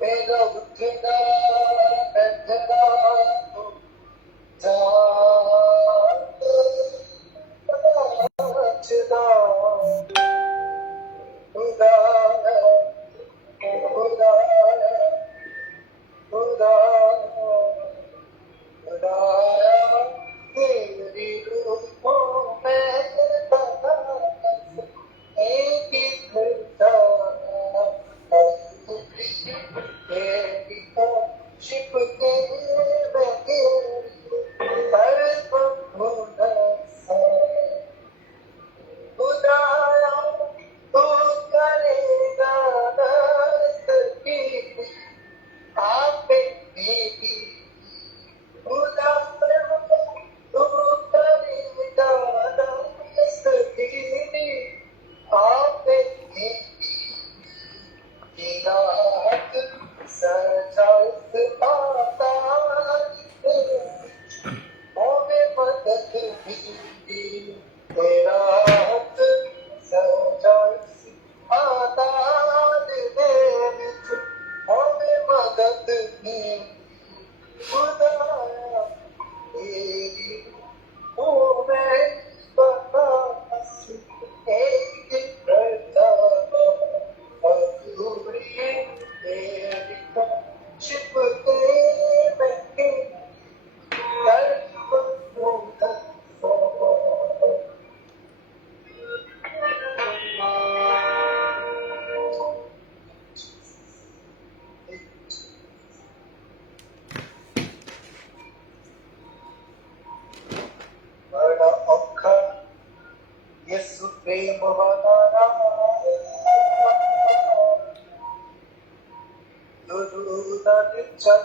मेरा उठना बैठना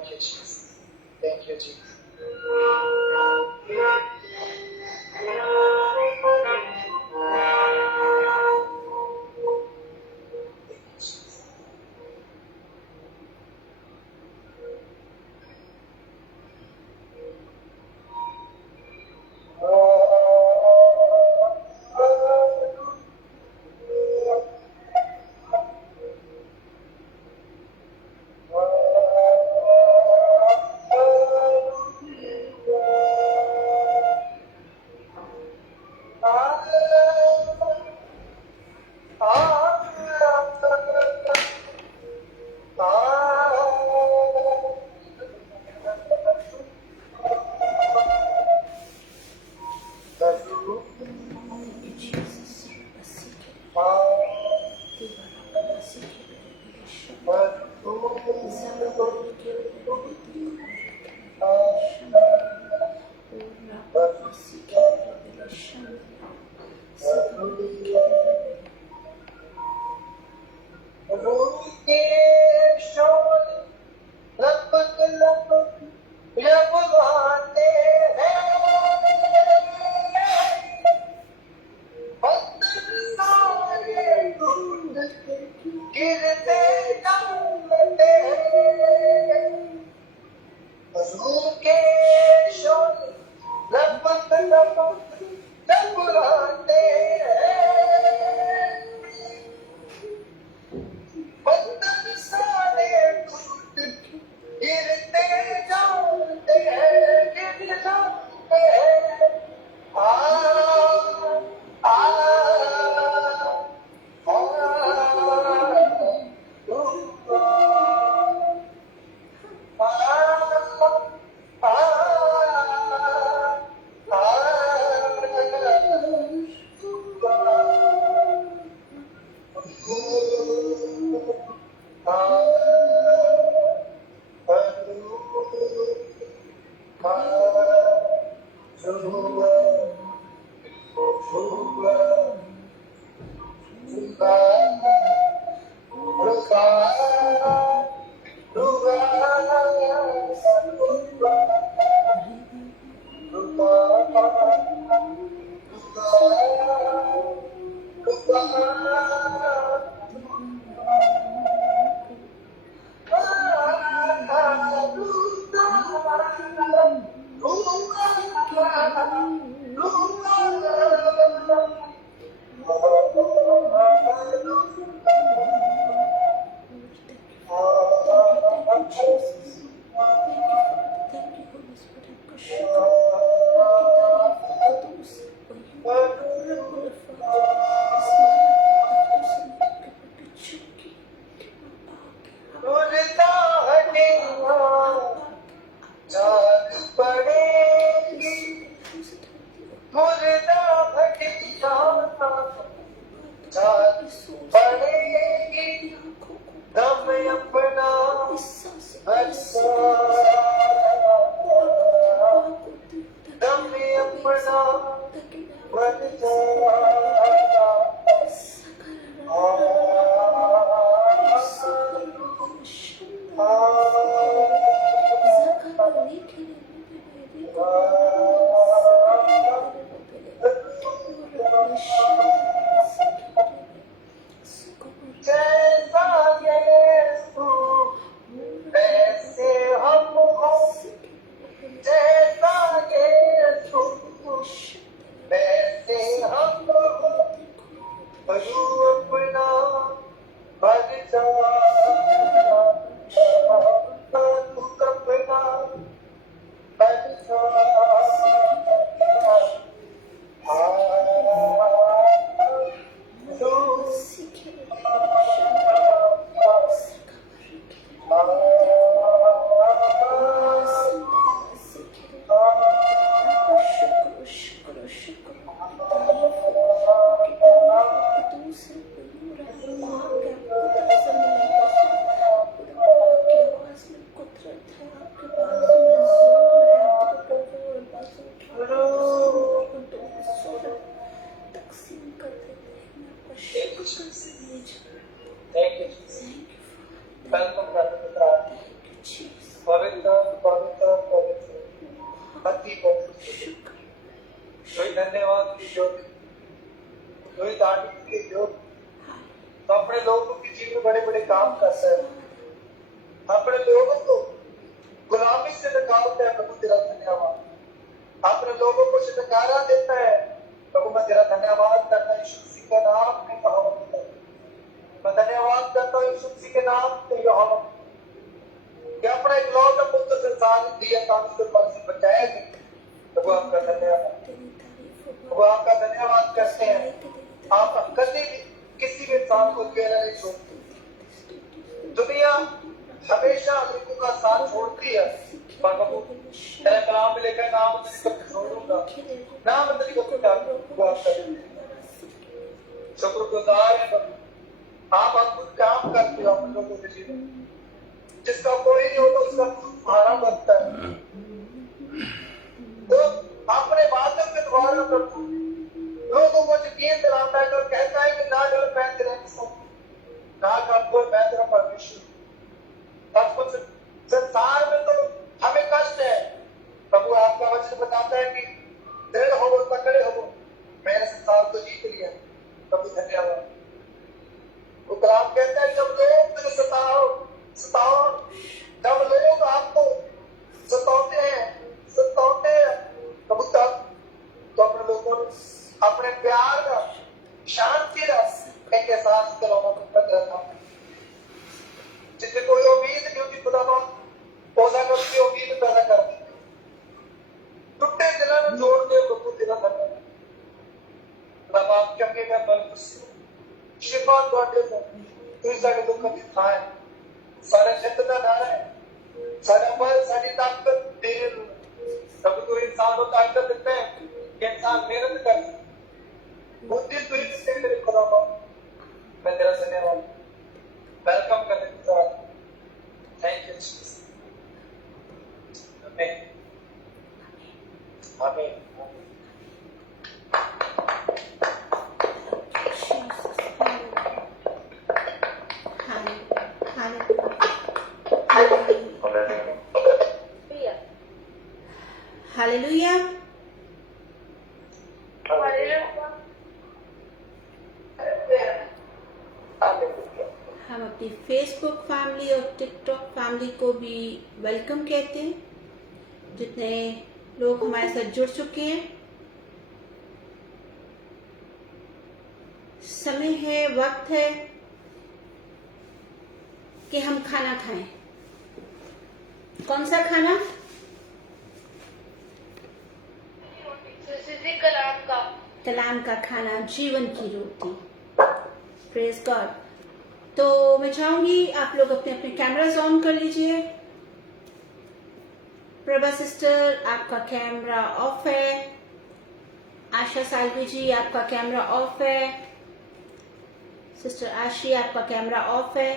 Thank you, Jesus. Thank you, Jesus. लोगों को छुटकारा देता है। प्रभु मैं तेरा धन्यवाद करता हूँ यीशु मसीह के नाम में यहोवा। मैं धन्यवाद करता हूँ यीशु मसीह के नाम में यहोवा कि अपना इकलौता पुत्र संसार में दिया ताकि तो पर से बचाया गया। प्रभु आपका धन्यवाद, प्रभु आपका धन्यवाद करते हैं। आप कभी भी किसी भी इंसान को अकेला नहीं छोड़ते। दुनिया हमेशा अमेरिका का साथ छोड़ती है, पर प्रभु तेरे कलाम में लेकर नाम तेरी कभी छोड़ूंगा, नाम तेरी कभी प्रभु आपका शुक्रगुजार है प्रभु। आप अद्भुत काम करते हो हम लोगों के जीवन, जिसका कोई नहीं होता उसका तुम्हारा बनता है। तो अपने माध्यम के द्वारा प्रभु लोगों को यकीन दिलाता है और कहता है कि ना डर मैं तेरा ना घबराओ मैं तेरा परमेश्वर। अब कुछ संसार में तो हमें कष्ट है, प्रभु आपका वचन बताता है कि दृढ़ हो तकड़े हो, मैंने संसार को जीत लिया। प्रभु धन्यवाद। वो कलाम कहता है जब लोग तुझे सताओ जब लोग आपको सताते हैं प्रभु तब तो अपने लोगों ने अपने प्यार का शांति का एक एहसास कराना जिससे कोई उम्मीद नहीं होती खुदा पौधा करती उम्मीद पैदा करती टूटे दिलों में जोड़ दे प्रभु तेरा धन्यवाद। रब आप चंगे का बल शिफा ਤੁਹਾਡੇ ਤੋਂ ਤੁਸੀਂ ਸਾਡੇ ਦੁੱਖ ਦੀ ਥਾਂ ਹੈ, ਸਾਡਾ ਜਿੱਤ ਦਾ ਡਰ ਹੈ, ਸਾਡਾ ਬਲ ਸਾਡੀ ਤਾਕਤ ਤੇਰੇ ਨੂੰ। ਪ੍ਰਭੂ ਤੂੰ ਇਨਸਾਨ ਨੂੰ ਤਾਕਤ ਦਿੱਤਾ ਹੈ ਕਿ ਇਨਸਾਨ ਮਿਹਨਤ करे, बुद्धि तू ही से तेरे खुदा मैं तेरा धन्यवाद वेलकम करने के साथ थैंक यू जीसस। आमीन आमीन। हालेलुया। हम अपनी फेसबुक फैमिली और टिकटॉक फैमिली को भी वेलकम कहते हैं, जितने लोग हमारे साथ जुड़ चुके हैं। समय है, वक्त है कि हम खाना खाएं। कौन सा खाना? कलाम का खाना, जीवन की रोटी। Praise God. तो मैं चाहूंगी आप लोग अपने अपने कैमरास ऑन कर लीजिए। प्रभा सिस्टर आपका कैमरा ऑफ है, आशा सालवी जी आपका कैमरा ऑफ है, सिस्टर आशी आपका कैमरा ऑफ है।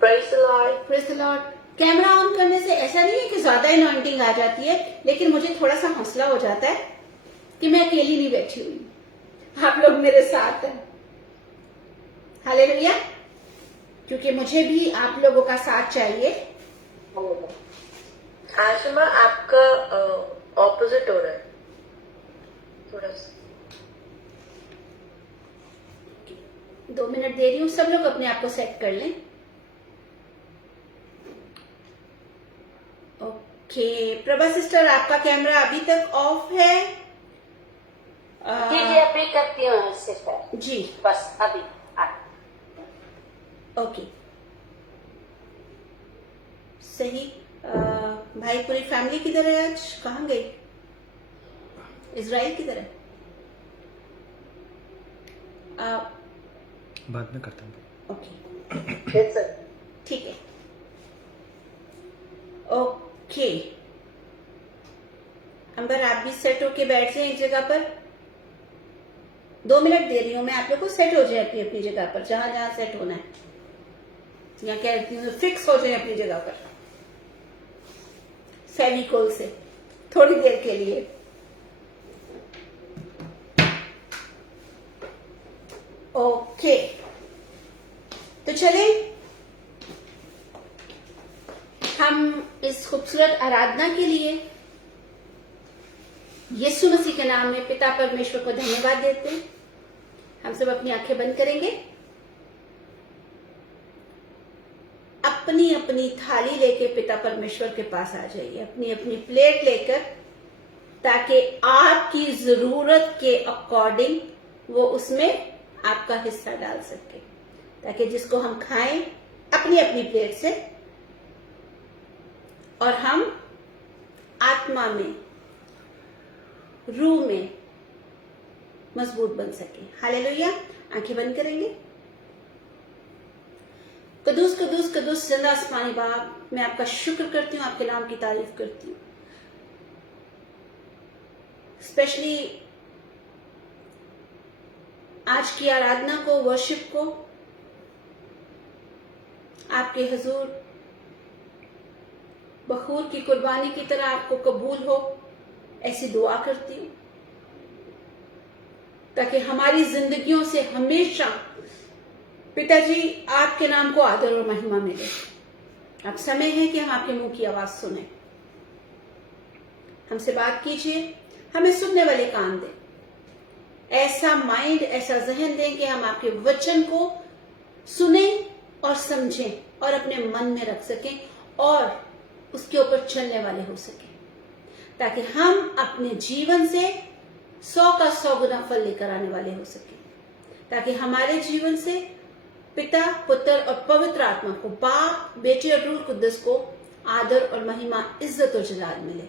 Praise the Lord, praise the Lord. Camera on करने से ऐसा नहीं है कि ज्यादा अनॉइंटिंग आ जाती है, लेकिन मुझे थोड़ा सा हौसला हो जाता है कि मैं अकेली नहीं बैठी हुई, आप लोग मेरे साथ हैं। हालेलुया। क्योंकि मुझे भी आप लोगों का साथ चाहिए। आशमा आपका ऑपोजिट हो रहा है थोड़ा सा। 2 मिनट दे रही हूँ, सब लोग अपने आप को सेट कर लें। ओके, प्रभा सिस्टर आपका कैमरा अभी तक ऑफ है। जी जी अभी करती हूँ सिस्टर जी, बस अभी। ओके सही। भाई पूरी फैमिली किधर है आज? कहाँ गई? इजराइल किधर है? बाद में करता हूँ। ओके ठीक है। ओके अंबर आप भी सेट होके बैठ जाए एक जगह पर। 2 मिनट दे रही हूँ मैं, आप लोग को सेट हो जाए अपनी अपनी जगह पर, जहां जहां सेट होना है, या कहती हूँ फिक्स हो जाए अपनी जगह पर फेविकोल से थोड़ी देर के लिए। ओके तो चले हम इस खूबसूरत आराधना के लिए यीशु मसीह के नाम में पिता परमेश्वर को धन्यवाद देते हैं। हम सब अपनी आंखें बंद करेंगे। अपनी अपनी थाली लेके पिता परमेश्वर के पास आ जाइए, अपनी अपनी प्लेट लेकर, ताकि आपकी जरूरत के अकॉर्डिंग वो उसमें आपका हिस्सा डाल सके, ताकि जिसको हम खाएं अपनी अपनी प्लेट से और हम आत्मा में, रूह में मजबूत बन सके। हालेलुया। आंखें बंद करेंगे। कदूस कदूस कदूस जिंदा आसमानी बाप, मैं आपका शुक्र करती हूँ, आपके नाम की तारीफ करती हूँ। स्पेशली आज की आराधना को, वर्शिप को आपके हुजूर बखूर की कुर्बानी की तरह आपको कबूल हो, ऐसी दुआ करती हूँ, ताकि हमारी जिंदगियों से हमेशा पिताजी आपके नाम को आदर और महिमा मिले। अब समय है कि हम आपके मुंह की आवाज सुने। हमसे बात कीजिए, हमें सुनने वाले कान दें, ऐसा माइंड, ऐसा जहन दें कि हम आपके वचन को सुने और समझें और अपने मन में रख सकें और उसके ऊपर चलने वाले हो सकें, ताकि हम अपने जीवन से 100 का 100 गुना फल लेकर आने वाले हो सकें, ताकि हमारे जीवन से पिता, पुत्र और पवित्र आत्मा को, बाप, बेटे और रूह कुद्दस को आदर और महिमा, इज्जत और जलाल मिले।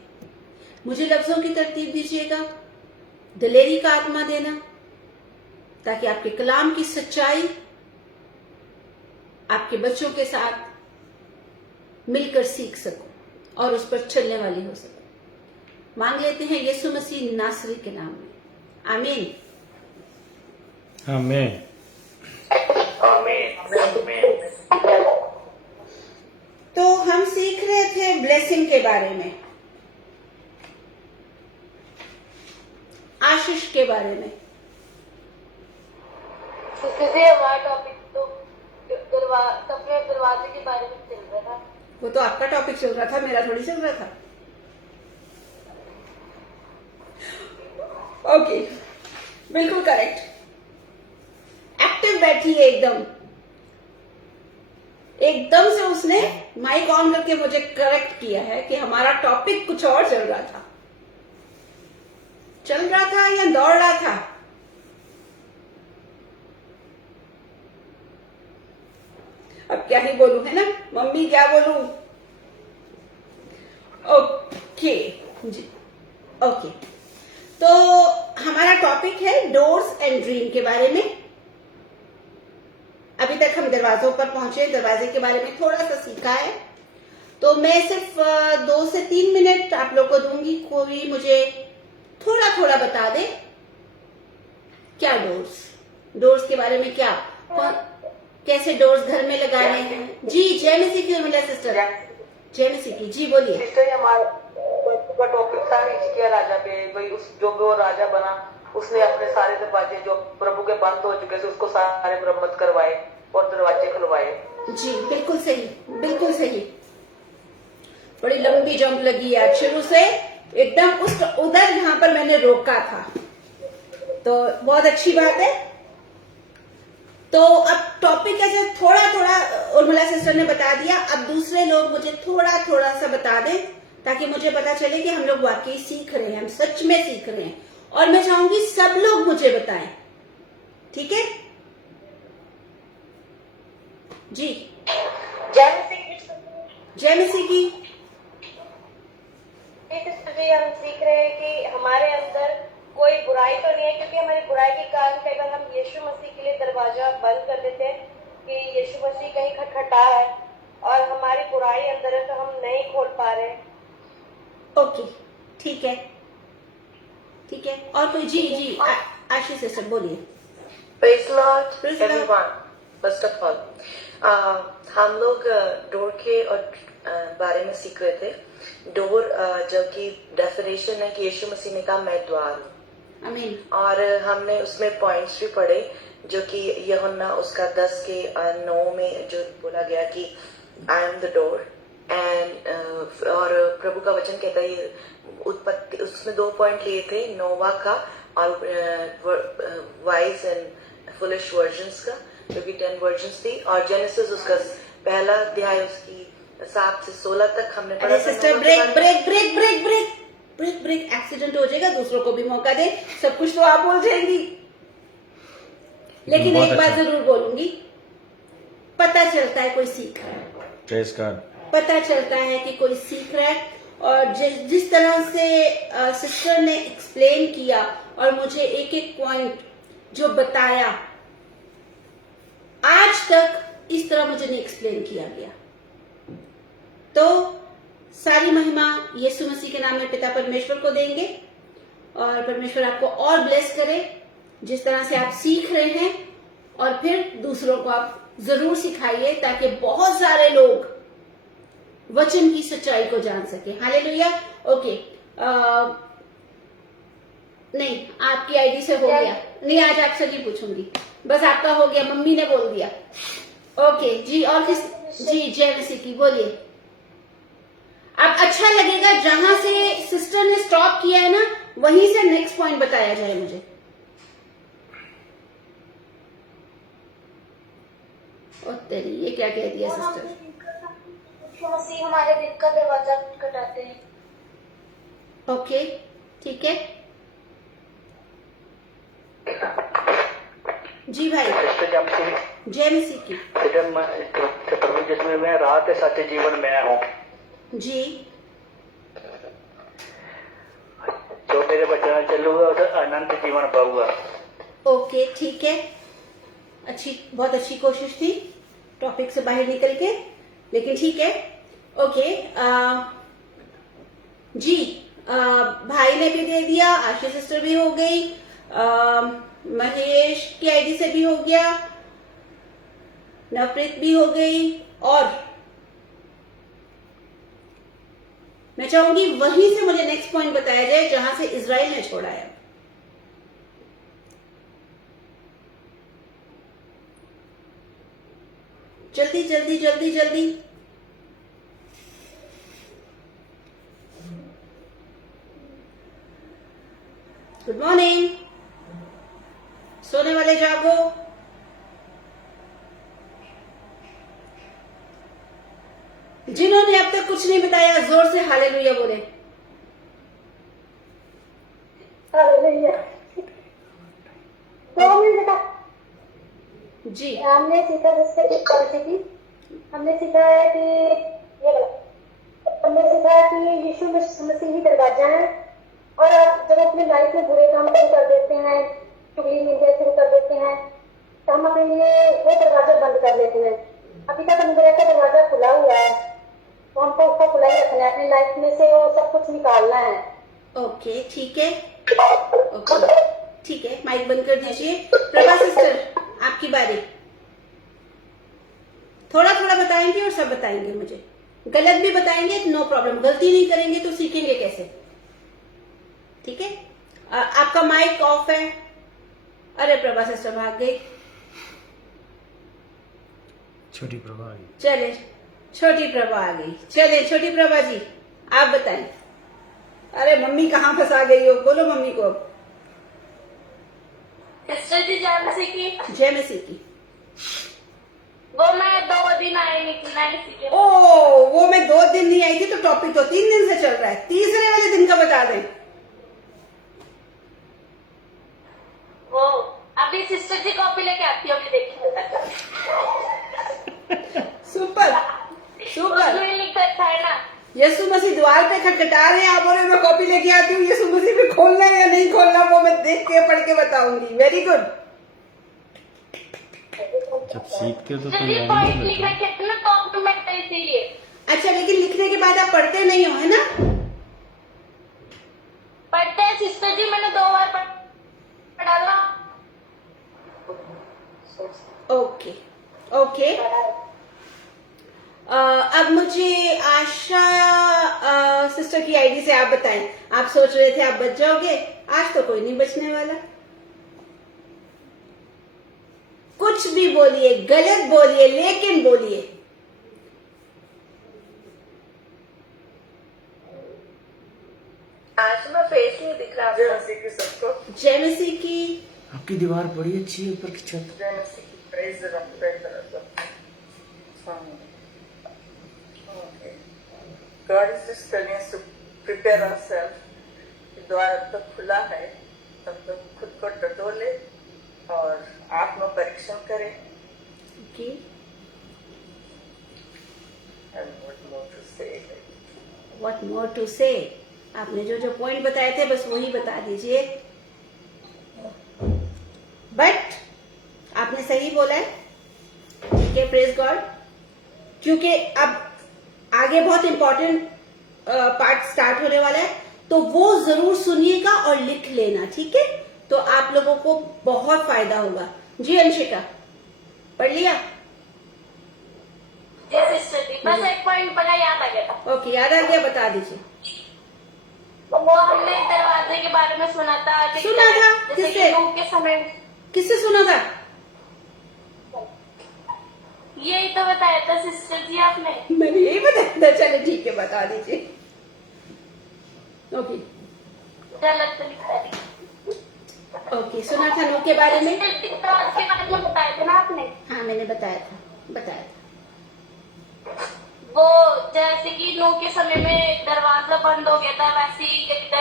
मुझे लफ्जों की तरतीब दीजिएगा, दिलेरी का आत्मा देना, ताकि आपके कलाम की सच्चाई आपके बच्चों के साथ मिलकर सीख सकूं और उस पर चलने वाली हो सकूं। मांग लेते हैं यीशु मसीह नासरी के नाम में, आमीन। आमीन। तो हम सीख रहे थे ब्लेसिंग के बारे में, आशीष के बारे में। हमारा टॉपिक तो सफेद दरवाजे के बारे में चल रहा था। वो तो आपका टॉपिक चल रहा था, मेरा थोड़ी चल रहा था। ओके, बिल्कुल करेक्ट। एक्टिव बैठी है एकदम से उसने माइक ऑन करके मुझे करेक्ट किया है कि हमारा टॉपिक कुछ और चल रहा था या दौड़ रहा था। अब क्या ही बोलूं, है ना मम्मी, क्या बोलूं। ओके जी, ओके। तो हमारा टॉपिक है डोर्स एंड ड्रीम के बारे में। अभी तक हम दरवाजों पर पहुंचे, दरवाजे के बारे में थोड़ा सा सीखा है, तो मैं सिर्फ 2 से 3 मिनट आप लोग को दूंगी। कोई मुझे थोड़ा थोड़ा बता दे क्या डोर्स के बारे में, क्या कैसे डोर्स घर में लगाने हैं। जी, जय मसीह की उर्मिला सिस्टर, जय मसीह की। जी बोलिए सिस्टर। हमारा टॉपिक था हिजकिय्याह राजा पे। वही उस जो वो राजा बना, उसने अपने सारे दरवाजे जो प्रभु के बंद हो चुके थे उसको सारे मरम्मत करवाए और दरवाजे खुलवाए। जी बिल्कुल सही, बिल्कुल सही। बड़ी लंबी जंप लगी है शुरू से एकदम उधर जहां पर मैंने रोका था, तो बहुत अच्छी बात है। तो अब टॉपिक ऐसे थोड़ा थोड़ा उर्मिला सिस्टर ने बता दिया, अब दूसरे लोग मुझे थोड़ा थोड़ा सा बता दें, ताकि मुझे पता चले कि हम लोग वाकई सीख रहे हैं, हम सच में सीख रहे हैं। और मैं चाहूंगी सब लोग मुझे बताएं, ठीक है जी। जय मसीह की। हम सीख रहे हैं कि हमारे अंदर कोई बुराई तो नहीं है, क्योंकि हमारी बुराई के कारण कई बार हम यीशु मसीह के लिए दरवाजा बंद कर देते हैं कि यीशु मसीह कहीं खटखटा है और हमारी बुराई अंदर है, तो हम नहीं खोल पा रहे। ओके, ठीक है, ठीक है। और कोई? जी आशीष सिस्टर बोलिए। Praise the Lord, everyone. First of all, हम लोग डोर के और बारे में सीख रहे थे। डोर जो कि डेफिनेशन है कि यीशु मसीह ने कहा मैं द्वार हूँ। आमीन। और हमने उसमें पॉइंट्स भी पढ़े, जो कि यूहन्ना उसका 10 के 9 में जो बोला गया कि I am the door. And और प्रभु का वचन कहता है उत्पत्ति, उसमें 2 पॉइंट लिए थे, नोवा का और वाइज एंड फुलिश वर्जन्स का, जो कि 10 वर्जन्स थी, और जेनेसिस उसका पहला अध्याय उसकी 7 से 16 तक हमने पढ़ा अरे था सिस्टर, नोवा के ब्रेक बारे में। Brake brake brake brake brake brake, accident हो जाएगा, दूसरों को भी मौका दे। सब कुछ तो आप बोल जाएंगी, लेकिन बहुत एक बात अच्छा। जरूर बोलूंगी, पता चलता है कोई सीख रहा है, प्रेज गॉड। पता चलता है कि कोई सीख रहा है। और जिस तरह से सिस्टर ने एक्सप्लेन किया और मुझे एक एक पॉइंट जो बताया, आज तक इस तरह मुझे नहीं एक्सप्लेन किया गया। तो सारी महिमा यीशु मसीह के नाम में पिता परमेश्वर को देंगे, और परमेश्वर आपको और ब्लेस करे जिस तरह से आप सीख रहे हैं, और फिर दूसरों को आप जरूर सिखाइए ताकि बहुत सारे लोग वचन की सच्चाई को जान सके। हालेलुया। ओके, नहीं, आपकी आईडी से हो गया। नहीं, आज आपसे नहीं पूछूंगी, बस आपका हो गया, मम्मी ने बोल दिया। ओके जी, और किस? जी, जय मसीह की, बोलिए। अब अच्छा लगेगा जहां से सिस्टर ने स्टॉप किया है ना, वहीं से नेक्स्ट पॉइंट बताया जाए मुझे। ओ तेरी, ये क्या कह दिया सिस्टर? मसीह हमारे दिल का दरवाजा खटखटाते हैं। ओके, ठीक है जी भाई, जय मसीह की। प्रभु जिसमें मैं रात सत्य जीवन मैं हूँ, जी, जो मेरे बच्चा चलूगा उसे अनंत जीवन पाऊंगा। ओके, ठीक है, अच्छी, बहुत अच्छी कोशिश थी टॉपिक से बाहर निकल के, लेकिन ठीक है। ओके, जी, भाई ने भी दे दिया, आशी सिस्टर भी हो गई, महेश की आईडी से भी हो गया, नवप्रीत भी हो गई, और मैं चाहूंगी वहीं से मुझे नेक्स्ट पॉइंट बताया जाए जहां से इजराइल ने छोड़ा है। जल्दी जल्दी जल्दी जल्दी। गुड मॉर्निंग, सोने वाले जागो। जिन्होंने अब तक कुछ नहीं बताया, जोर से हालेलुया बोले। हालेलुया। 2 मिनट बेटा। जी, हमने सीखा जिससे की हमने सीखा है कि हमने सीखा है कि यीशु मसीह ही दरवाजा है, और आप जब अपनी लाइफ में बुरे काम शुरू कर देते हैं, चुगली निंदा शुरू कर देते हैं, तो हम अपने लिए वो दरवाजा बंद कर लेते हैं। अभी तक अंदर का दरवाजा खुला हुआ है, तो हमको उसको खुला ही रखना है, अपनी लाइफ में से वो सब कुछ निकालना है। ओके, ठीक है, ओके, ठीक है, माइक बंद कर दीजिए। प्रभा सिस्टर, आपकी बारी। थोड़ा थोड़ा बताएंगे और सब बताएंगे, मुझे गलत भी बताएंगे, नो प्रॉब्लम, गलती नहीं करेंगे तो सीखेंगे कैसे, ठीक है? आपका माइक ऑफ है। अरे प्रभा सिस्टर भाग गई। छोटी प्रभा। चले, छोटी प्रभा आ गई। चले छोटी प्रभा जी, आप बताएं। अरे मम्मी कहाँ फंसा गई हो, बोलो मम्मी को। सिस्टर जी जय मसीह की। जय मसीह की। वो मैं 2 दिन आई नहीं सीखे। ओ, वो मैं 2 दिन नहीं आई थी, तो टॉपिक तो 3 दिन से चल रहा है, तीसरे वाले दिन का बता दें। वो अभी सिस्टर जी कॉपी लेके आती होगी, देखिए। Super super. उसमें लिख रखा है ना, यीशु मसीह द्वार पे खटखटा रहे हैं, आप बोल रहे मैं कॉपी लेके आती हूँ। यीशु मसीह पे खोलना है या नहीं खोलना, वो मैं देख के पढ़ के बताऊंगी। Very good. जब सीखते हो तो सिस्टर कोई जी याद पॉइंट नहीं लिख रहता। रखे थे ना, कॉम्प्लीमेंट है इसीलिए। अच्छा, लेकिन लिखने के बाद आप पढ़ते नहीं हो, है ना? पढ़ते हैं सिस्टर जी, मैंने 2 बार पढ़ा था। Okay okay. अब मुझे आशा सिस्टर की आईडी से आप बताएं। आप सोच रहे थे आप बच जाओगे, आज तो कोई नहीं बचने वाला। कुछ भी बोलिए, गलत बोलिए, लेकिन बोलिए। आज मैं फेस नहीं दिख रहा जय आपको। मसीह की सबको। जय मसीह की। आपकी दीवार बड़ी अच्छी है, ऊपर की छत। जय मसीह की। Praise the Lord, praise the Lord. Okay. God is just telling us to prepare ourselves. द्वार अब तक खुला है, तब तक खुद को टटोले और आत्म परीक्षण करें। Okay, And what more to say? What more to say? आपने जो जो पॉइंट बताए थे बस वही बता दीजिए। बट आपने सही बोला है, ठीक है, प्रेज गॉड। क्योंकि अब आगे बहुत इंपॉर्टेंट पार्ट स्टार्ट होने वाला है, तो वो जरूर सुनिएगा और लिख लेना, ठीक है? तो आप लोगों को बहुत फायदा होगा। जी अंशिका, पढ़ लिया? जी सिस्टर जी, बस एक पॉइंट बड़ा याद आ गया था। ओके, याद आ गया, बता दीजिए। वो हमने दरवाजे के बारे में सुना था। सुना था? जैसे किससे? कि नूह के समय किससे सुना था? यही तो बताया था सिस्टर जी आपने। मैंने यही बताया था। चलो ठीक है, बता दीजिए। ओके गलत तो लिखा है। ओके, सुना था नूह के बारे में? सिस्टर जी, दरवाजे के बारे में बताया था ना आपने। हाँ, मैंने बताया था। वो जैसे कि नूह के समय में दरवाजा बंद हो गया था, वैसे ही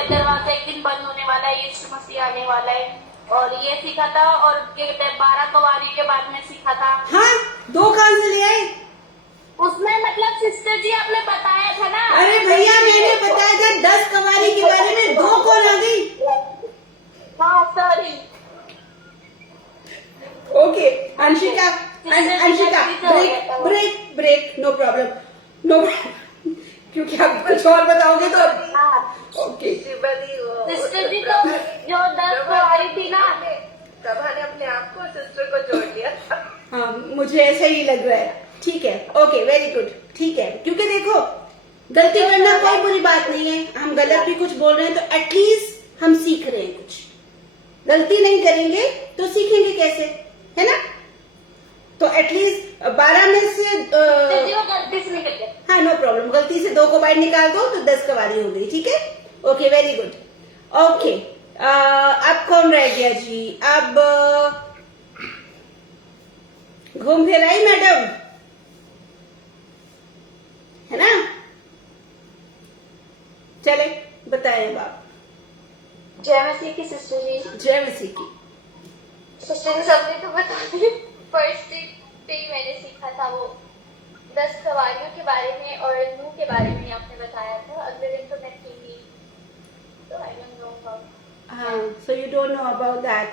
दरवाजा एक दिन बंद होने वाला है, यीशु मसीह आने वाला है, और ये सीखा था। और 12 कवारी के बारे में सीखा था। हाँ, 2 कान से ले आए। उसमें मतलब सिस्टर जी आपने बताया था ना। अरे भैया, मैंने बताया था 10 कवारी के बारे में, 2 कौन आ गई? हाँ sorry. Okay Anshika, Anshika, break, no problem, no problem. क्योंकि आप कुछ और बताओगे तो ओके। सिस्टर जी, तो जो 10 कवारी थी ना, प्रभा ने अपने आप को सिस्टर को जोड़ लिया। हाँ, मुझे ऐसा ही लग रहा है। ठीक है, ओके, वेरी गुड, ठीक है। क्योंकि देखो, गलती करना कोई बुरी बात नहीं है। हम गलत भी कुछ बोल रहे हैं तो एटलीस्ट हम सीख रहे हैं कुछ। गलती नहीं करेंगे तो सीखेंगे कैसे, है ना? तो एटलीस्ट 12 में से सिस्टर जी वो गलती से निकल गया। हाँ, नो प्रॉब्लम, गलती से 2 को बाहर निकाल दो तो 10 कवारी हो गई, ठीक है? Okay, very good. ओके, अब कौन रह गया जी? अब घूम फिर आई मैडम, है ना? चले, बताएं अब आप। जय मसीह की सिस्टर जी। जय मसीह की। सिस्टर जी, सबने तो बता दी। फर्स्ट डे पे ही मैंने सीखा था वो 10 सवारियों के बारे में और नूह के बारे में आपने बताया था। अगले दिन तो मैं थी नहीं, तो आई डोंट नो अबाउट। हाँ, so you don't know about that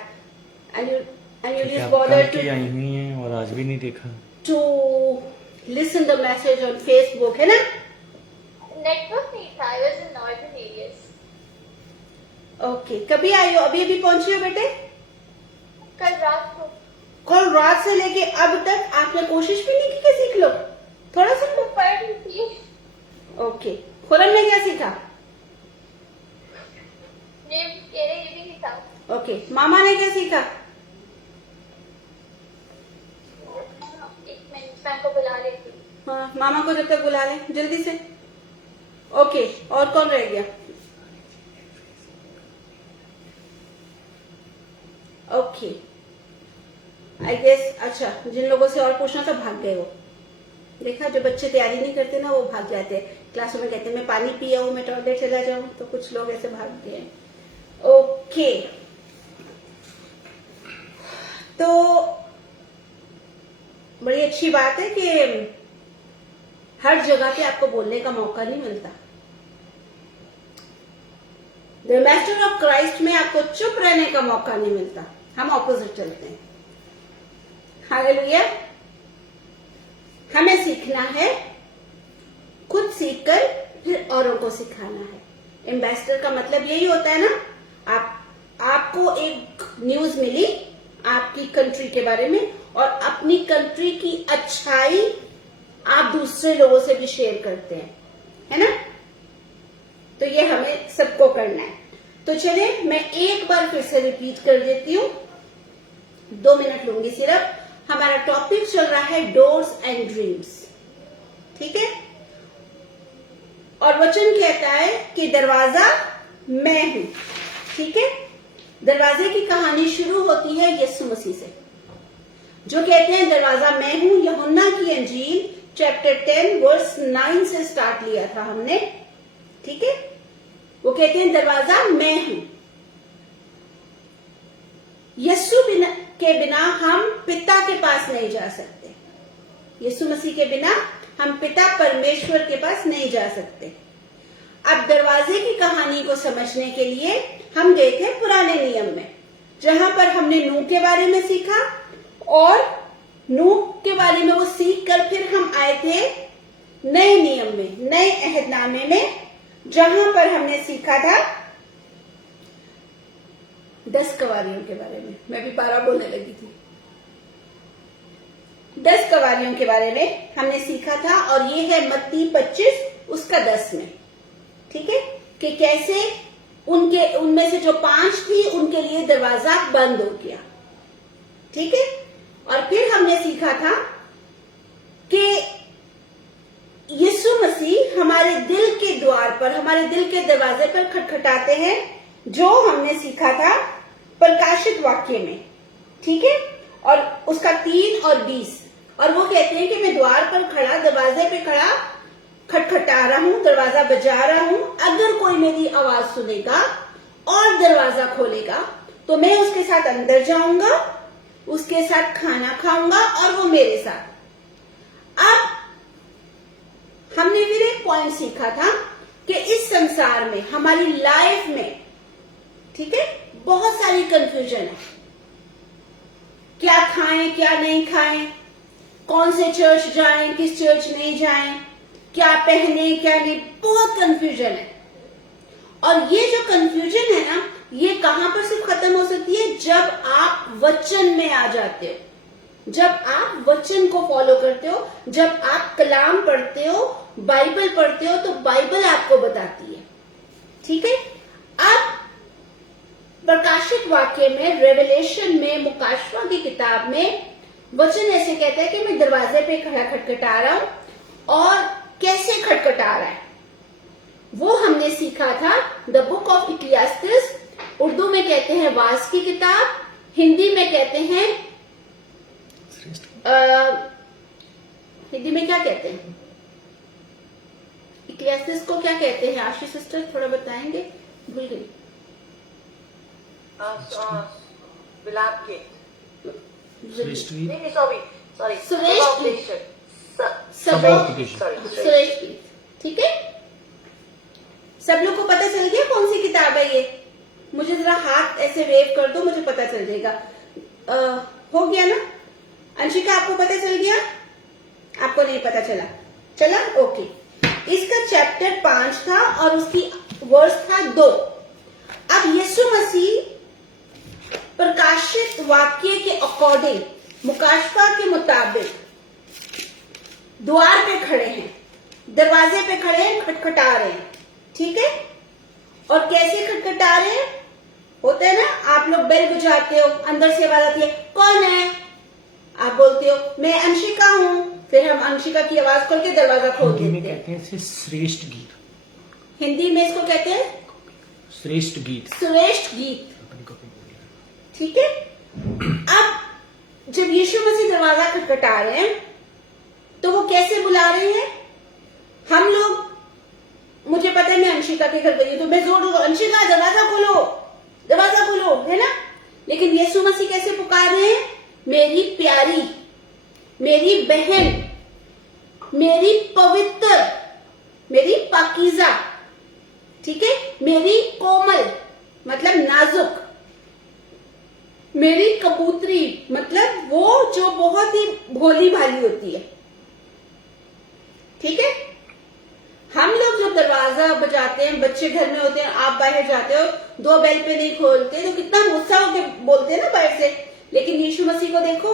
and you क्योंकि जस्ट आप बॉदर कल की आई हुई हैं और आज भी नहीं देखा। To listen the message on Facebook, है ना? नेटवर्क नहीं था। I was in northern areas. Okay, कभी आई हो? अभी पहुंची हो बेटे? कल रात को। कल रात से लेके अब तक आपने कोशिश भी नहीं की कि सीख लो थोड़ा सा? तो पढ़ रही थी। ओके, खुरन ने क्या सीखा? ये भी नहीं था। ओके, मामा ने क्या सीखा? एक मिनट, मैं को बुला लेती हूँ। हाँ, मामा को जब तक बुला ले जल्दी से। ओके, और कौन रह गया? ओके, आई गेस, अच्छा, जिन लोगों से और पूछना था भाग गए वो। देखा, जो बच्चे तैयारी नहीं करते ना वो भाग जाते हैं। क्लासों में कहते हैं मैं पानी पिया हूं, मैं टॉयलेट चला जाऊं, तो कुछ लोग ऐसे भागते हैं। ओके, तो बड़ी अच्छी बात है कि हर जगह पे आपको बोलने का मौका नहीं मिलता। द मैस्टर ऑफ क्राइस्ट में आपको चुप रहने का मौका नहीं मिलता। हम ऑपोजिट चलते हैं। हालेलुया। हमें सीखना है, खुद सीखकर फिर औरों को सिखाना है। एम्बेसडर का मतलब यही होता है ना। आपको एक न्यूज मिली आपकी कंट्री के बारे में और अपनी कंट्री की अच्छाई आप दूसरे लोगों से भी शेयर करते हैं, है ना? तो ये हमें सबको करना है। तो चले, मैं एक बार फिर से रिपीट कर देती हूँ, 2 मिनट लूंगी सिर्फ। हमारा टॉपिक चल रहा है डोर्स एंड ड्रीम्स, ठीक है? और वचन कहता है कि दरवाजा मैं हूं, ठीक है? दरवाजे की कहानी शुरू होती है यीशु मसीह से, जो कहते हैं दरवाजा मैं हूं। यूहन्ना की इंजील चैप्टर 10 वर्स 9 से स्टार्ट लिया था हमने, ठीक है। वो कहते हैं दरवाजा मैं हूं। यीशु के बिना हम पिता के पास नहीं जा सकते। यीशु मसीह के बिना हम पिता परमेश्वर के पास नहीं जा सकते। अब दरवाजे की कहानी को समझने के लिए हम गए थे पुराने नियम में, जहां पर हमने नूह के बारे में सीखा, और नूह के बारे में वो सीख कर फिर हम आए थे नए नियम में, नए अहदनामे में, जहां पर हमने सीखा था 10 कवारियों के बारे में। मैं भी 12 बोलने लगी थी। 10 कवारियों के बारे में हमने सीखा था, और ये है मत्ती 25 उसका 10 में, ठीक है, कि कैसे उनमें से जो 5 थी उनके लिए दरवाजा बंद हो गया, ठीक है। और फिर हमने सीखा था कि यीशु मसीह हमारे दिल के द्वार पर, हमारे दिल के दरवाजे पर खटखटाते हैं, जो हमने सीखा था प्रकाशित वाक्य में, ठीक है, और उसका 3 और 20। और वो कहते हैं कि मैं द्वार पर खड़ा, दरवाजे पे खड़ा खटखटा रहा हूं, दरवाजा बजा रहा हूं। अगर कोई मेरी आवाज सुनेगा और दरवाजा खोलेगा तो मैं उसके साथ अंदर जाऊंगा, उसके साथ खाना खाऊंगा और वो मेरे साथ। अब हमने फिर एक पॉइंट सीखा था कि इस संसार में, हमारी लाइफ में, ठीक है, बहुत सारी कंफ्यूजन है। क्या खाएं, क्या नहीं खाएं, कौन से चर्च जाएं, किस चर्च नहीं जाएं, क्या पहने, क्या नहीं, बहुत कंफ्यूजन है। और ये जो कंफ्यूजन है ना, ये कहां पर सिर्फ खत्म हो सकती है? जब आप वचन में आ जाते हो, जब आप वचन को फॉलो करते हो, जब आप कलाम पढ़ते हो, बाइबल पढ़ते हो, तो बाइबल आपको बताती है, ठीक है। अब प्रकाशित वाक्य में, रेवलेशन में, मुकाशवा की किताब में वचन ऐसे कहता है कि मैं दरवाजे पे खड़ा खटखटा रहा हूं, और कैसे खटखटा रहा है वो हमने सीखा था। द बुक ऑफ इक्लियास्टिस, उर्दू में कहते हैं वास की किताब, हिंदी में कहते हैं हिंदी में क्या कहते हैं? इक्लियास्टिस को क्या कहते हैं? आशी सिस्टर थोड़ा बताएंगे, भूल गई। विलाप के श्रेष्ठ गीत, नहीं, सॉरी सुरेश गीत, ठीक है। सब लोग को पता चल गया कौन सी किताब है ये? मुझे जरा हाथ ऐसे वेव कर दो, मुझे पता चल जाएगा। हो गया ना? अंशिका, आपको पता चल गया? आपको नहीं पता चला? ओके। इसका चैप्टर 5 था और उसकी वर्स था 2। अब यीशु मसीह प्रकाशित वाक्य के अकॉर्डिंग, मुकाशवा के मुताबिक द्वार पे खड़े हैं, दरवाजे पे खड़े हैं, खटखटा रहे हैं, ठीक है। और कैसे खटखटा रहे हैं? होता है ना, आप लोग बेल बजाते हो, अंदर से आवाज आती है, कौन है? आप बोलते हो मैं अंशिका हूं, फिर हम अंशिका की आवाज खोल के दरवाजा खोल देते हैं। हिंदी में कहते हैं इसे श्रेष्ठ गीत, हिंदी में इसको कहते हैं श्रेष्ठ गीत, श्रेष्ठ गीत, ठीक है। अब जब यीशु मसीह दरवाजा खटखटा रहे हैं तो वो कैसे बुला रहे हैं? हम लोग, मुझे पता है मैं अंशिका के घर गई तो मैं जोर दूंगा, अंशिका दरवाजा खोलो, दरवाजा खोलो, है ना। लेकिन यीशु मसीह कैसे पुकार रहे हैं? मेरी प्यारी, मेरी बहन, मेरी पवित्र, मेरी पाकीज़ा, ठीक है, मेरी कोमल मतलब नाजुक, मेरी कबूतरी मतलब वो जो बहुत ही भोली भाली होती है, ठीक है। हम लोग जब दरवाजा बजाते हैं, बच्चे घर में होते हैं, आप बाहर जाते हो, 2 बेल पे नहीं खोलते तो कितना गुस्सा होकर बोलते हैं ना बाहर से। लेकिन यीशु मसीह को देखो,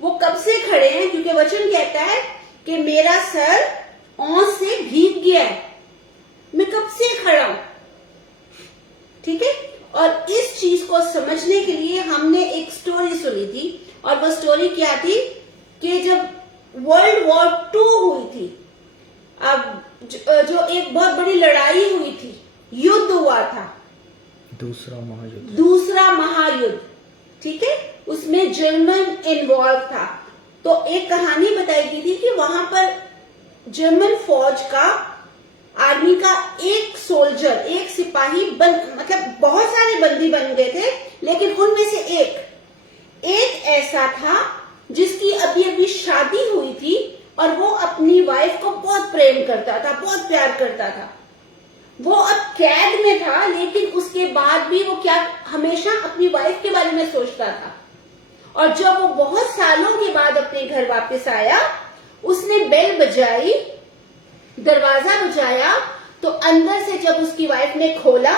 वो कब से खड़े हैं, क्योंकि वचन कहता है कि मेरा सर ओंस से भीग गया है, मैं कब से खड़ा हूं, ठीक है। और इस चीज को समझने के लिए हमने एक स्टोरी सुनी थी, और वो स्टोरी क्या थी कि जब वर्ल्ड वॉर 2 हुई थी, अब जो एक बहुत बड़ी लड़ाई हुई थी, युद्ध हुआ था, दूसरा महायुद्ध, ठीक है, उसमें जर्मन इन्वॉल्व था, तो एक कहानी बताई गई थी कि वहां पर जर्मन फौज का, आर्मी का एक सोल्जर, एक सिपाही मतलब बहुत सारे बंदी बन गए थे, लेकिन उनमें से एक ऐसा था जिसकी अभी अभी शादी हुई थी और वो अपनी वाइफ को बहुत प्रेम करता था, बहुत प्यार करता था। वो अब कैद में था, लेकिन उसके बाद भी वो क्या हमेशा अपनी वाइफ के बारे में सोचता था। और जब वो बहुत सालों के बाद अपने घर वापस आया, उसने बेल बजाई, दरवाजा बजाया, तो अंदर से जब उसकी वाइफ ने खोला,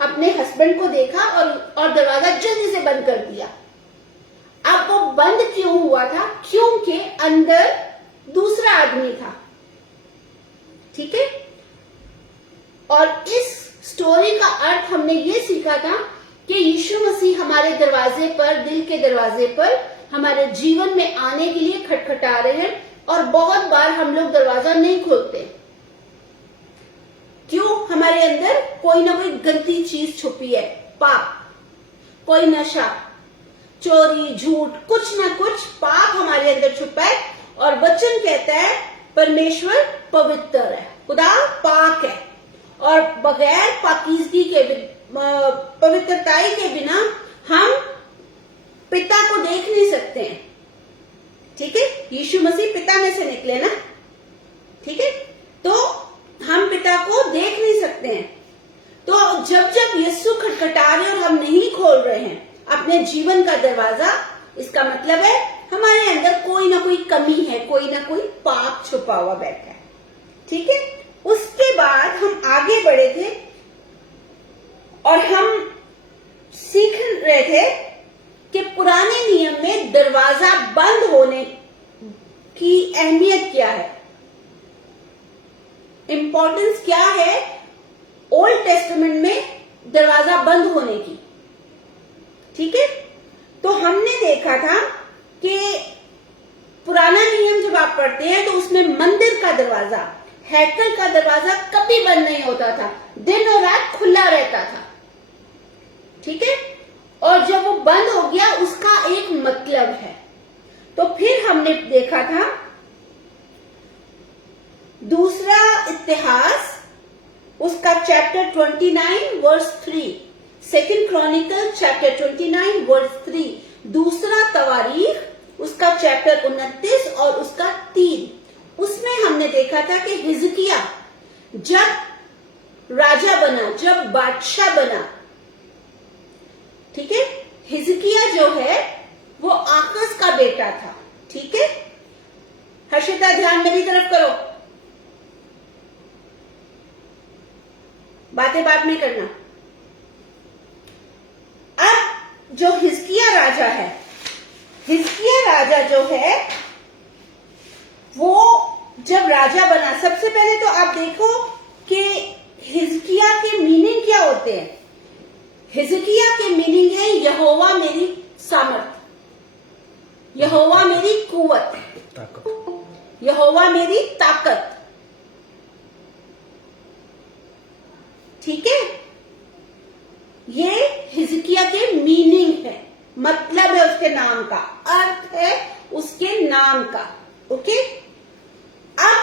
अपने हस्बैंड को देखा और दरवाजा जल्दी से बंद कर दिया। अब वो बंद क्यों हुआ था? क्योंकि अंदर दूसरा आदमी था। ठीक है। और इस स्टोरी का अर्थ हमने ये सीखा था कि यीशु मसीह हमारे दरवाजे पर, दिल के दरवाजे पर, हमारे जीवन में आने के लिए खटखटा रहे हैं, और बहुत बार हम लोग दरवाजा नहीं खोलते। क्यों? हमारे अंदर कोई ना कोई गंदी चीज छुपी है, पाप, कोई नशा, चोरी, झूठ, कुछ ना कुछ पाप हमारे अंदर छुपा है। और वचन कहता है परमेश्वर पवित्र है, खुदा पाक है, और बगैर पाकीज़गी के, पवित्रताई के बिना हम पिता को देख नहीं सकते हैं। ठीक है। यीशु मसीह पिता में से निकले ना। ठीक है। तो हम पिता को देख नहीं सकते हैं। तो जब जब यीशु खटखटा रहे और हम नहीं खोल रहे हैं अपने जीवन का दरवाजा, इसका मतलब है हमारे अंदर कोई ना कोई कमी है, कोई ना कोई पाप छुपा हुआ बैठा है। ठीक है। उसके बाद हम आगे बढ़े थे और हम सीख रहे थे कि पुराने नियम में दरवाजा बंद होने की अहमियत क्या है, इंपॉर्टेंस क्या है ओल्ड टेस्टामेंट में दरवाजा बंद होने की। ठीक है। तो हमने देखा था कि पुराना नियम जब आप पढ़ते हैं तो उसमें मंदिर का दरवाजा, हैकल का दरवाजा कभी बंद नहीं होता था, दिन और रात खुला रहता था। ठीक है। और जब वो बंद हो गया उसका एक मतलब है। तो फिर हमने देखा था दूसरा इतिहास, उसका chapter 29 verse 3, second Chronicle chapter 29 verse 3, दूसरा तवारीख उसका चैप्टर 29 और उसका 3। उसमें हमने देखा था कि हिजकिया जब राजा बना, जब बादशाह बना, ठीक है, हिजकिया जो है वो आकाश का बेटा था। ठीक है। हर्षिता ध्यान मेरी तरफ करो, बातें बाद में करना। अब जो हिजकिया राजा है, हिजकिया राजा जो है वो जब राजा बना, सबसे पहले तो आप देखो कि हिजकिया के मीनिंग क्या होते हैं। हिजकिया के मीनिंग है यहोवा मेरी सामर्थ, यहोवा मेरी कुवत, यहोवा मेरी ताकत। ठीक है। ये हिजकिया के मीनिंग है, मतलब है उसके नाम का, अर्थ है उसके नाम का। ओके। अब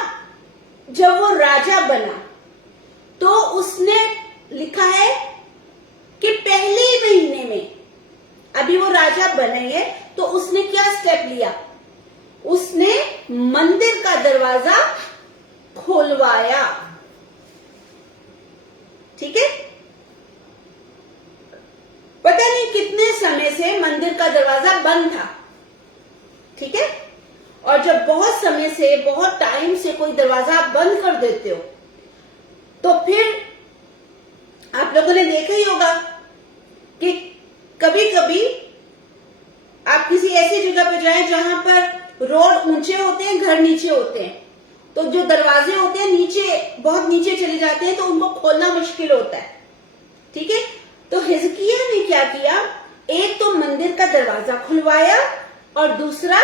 जब वो राजा बना तो उसने लिखा है कि पहले महीने में, अभी वो राजा बने हैं, तो उसने क्या स्टेप लिया, उसने मंदिर का दरवाजा खोलवाया। ठीक है। पता नहीं कितने समय से मंदिर का दरवाजा बंद था। ठीक है। और जब बहुत समय से, बहुत टाइम से कोई दरवाजा आप बंद कर देते हो तो फिर आप लोगों ने देखा ही होगा कि कभी कभी आप किसी ऐसी जगह पे जाएं जहां पर रोड ऊंचे होते हैं, घर नीचे होते हैं, तो जो दरवाजे होते हैं नीचे, बहुत नीचे चले जाते हैं, तो उनको खोलना मुश्किल होता है। ठीक है। तो हिजकिया ने क्या किया, एक तो मंदिर का दरवाजा खुलवाया और दूसरा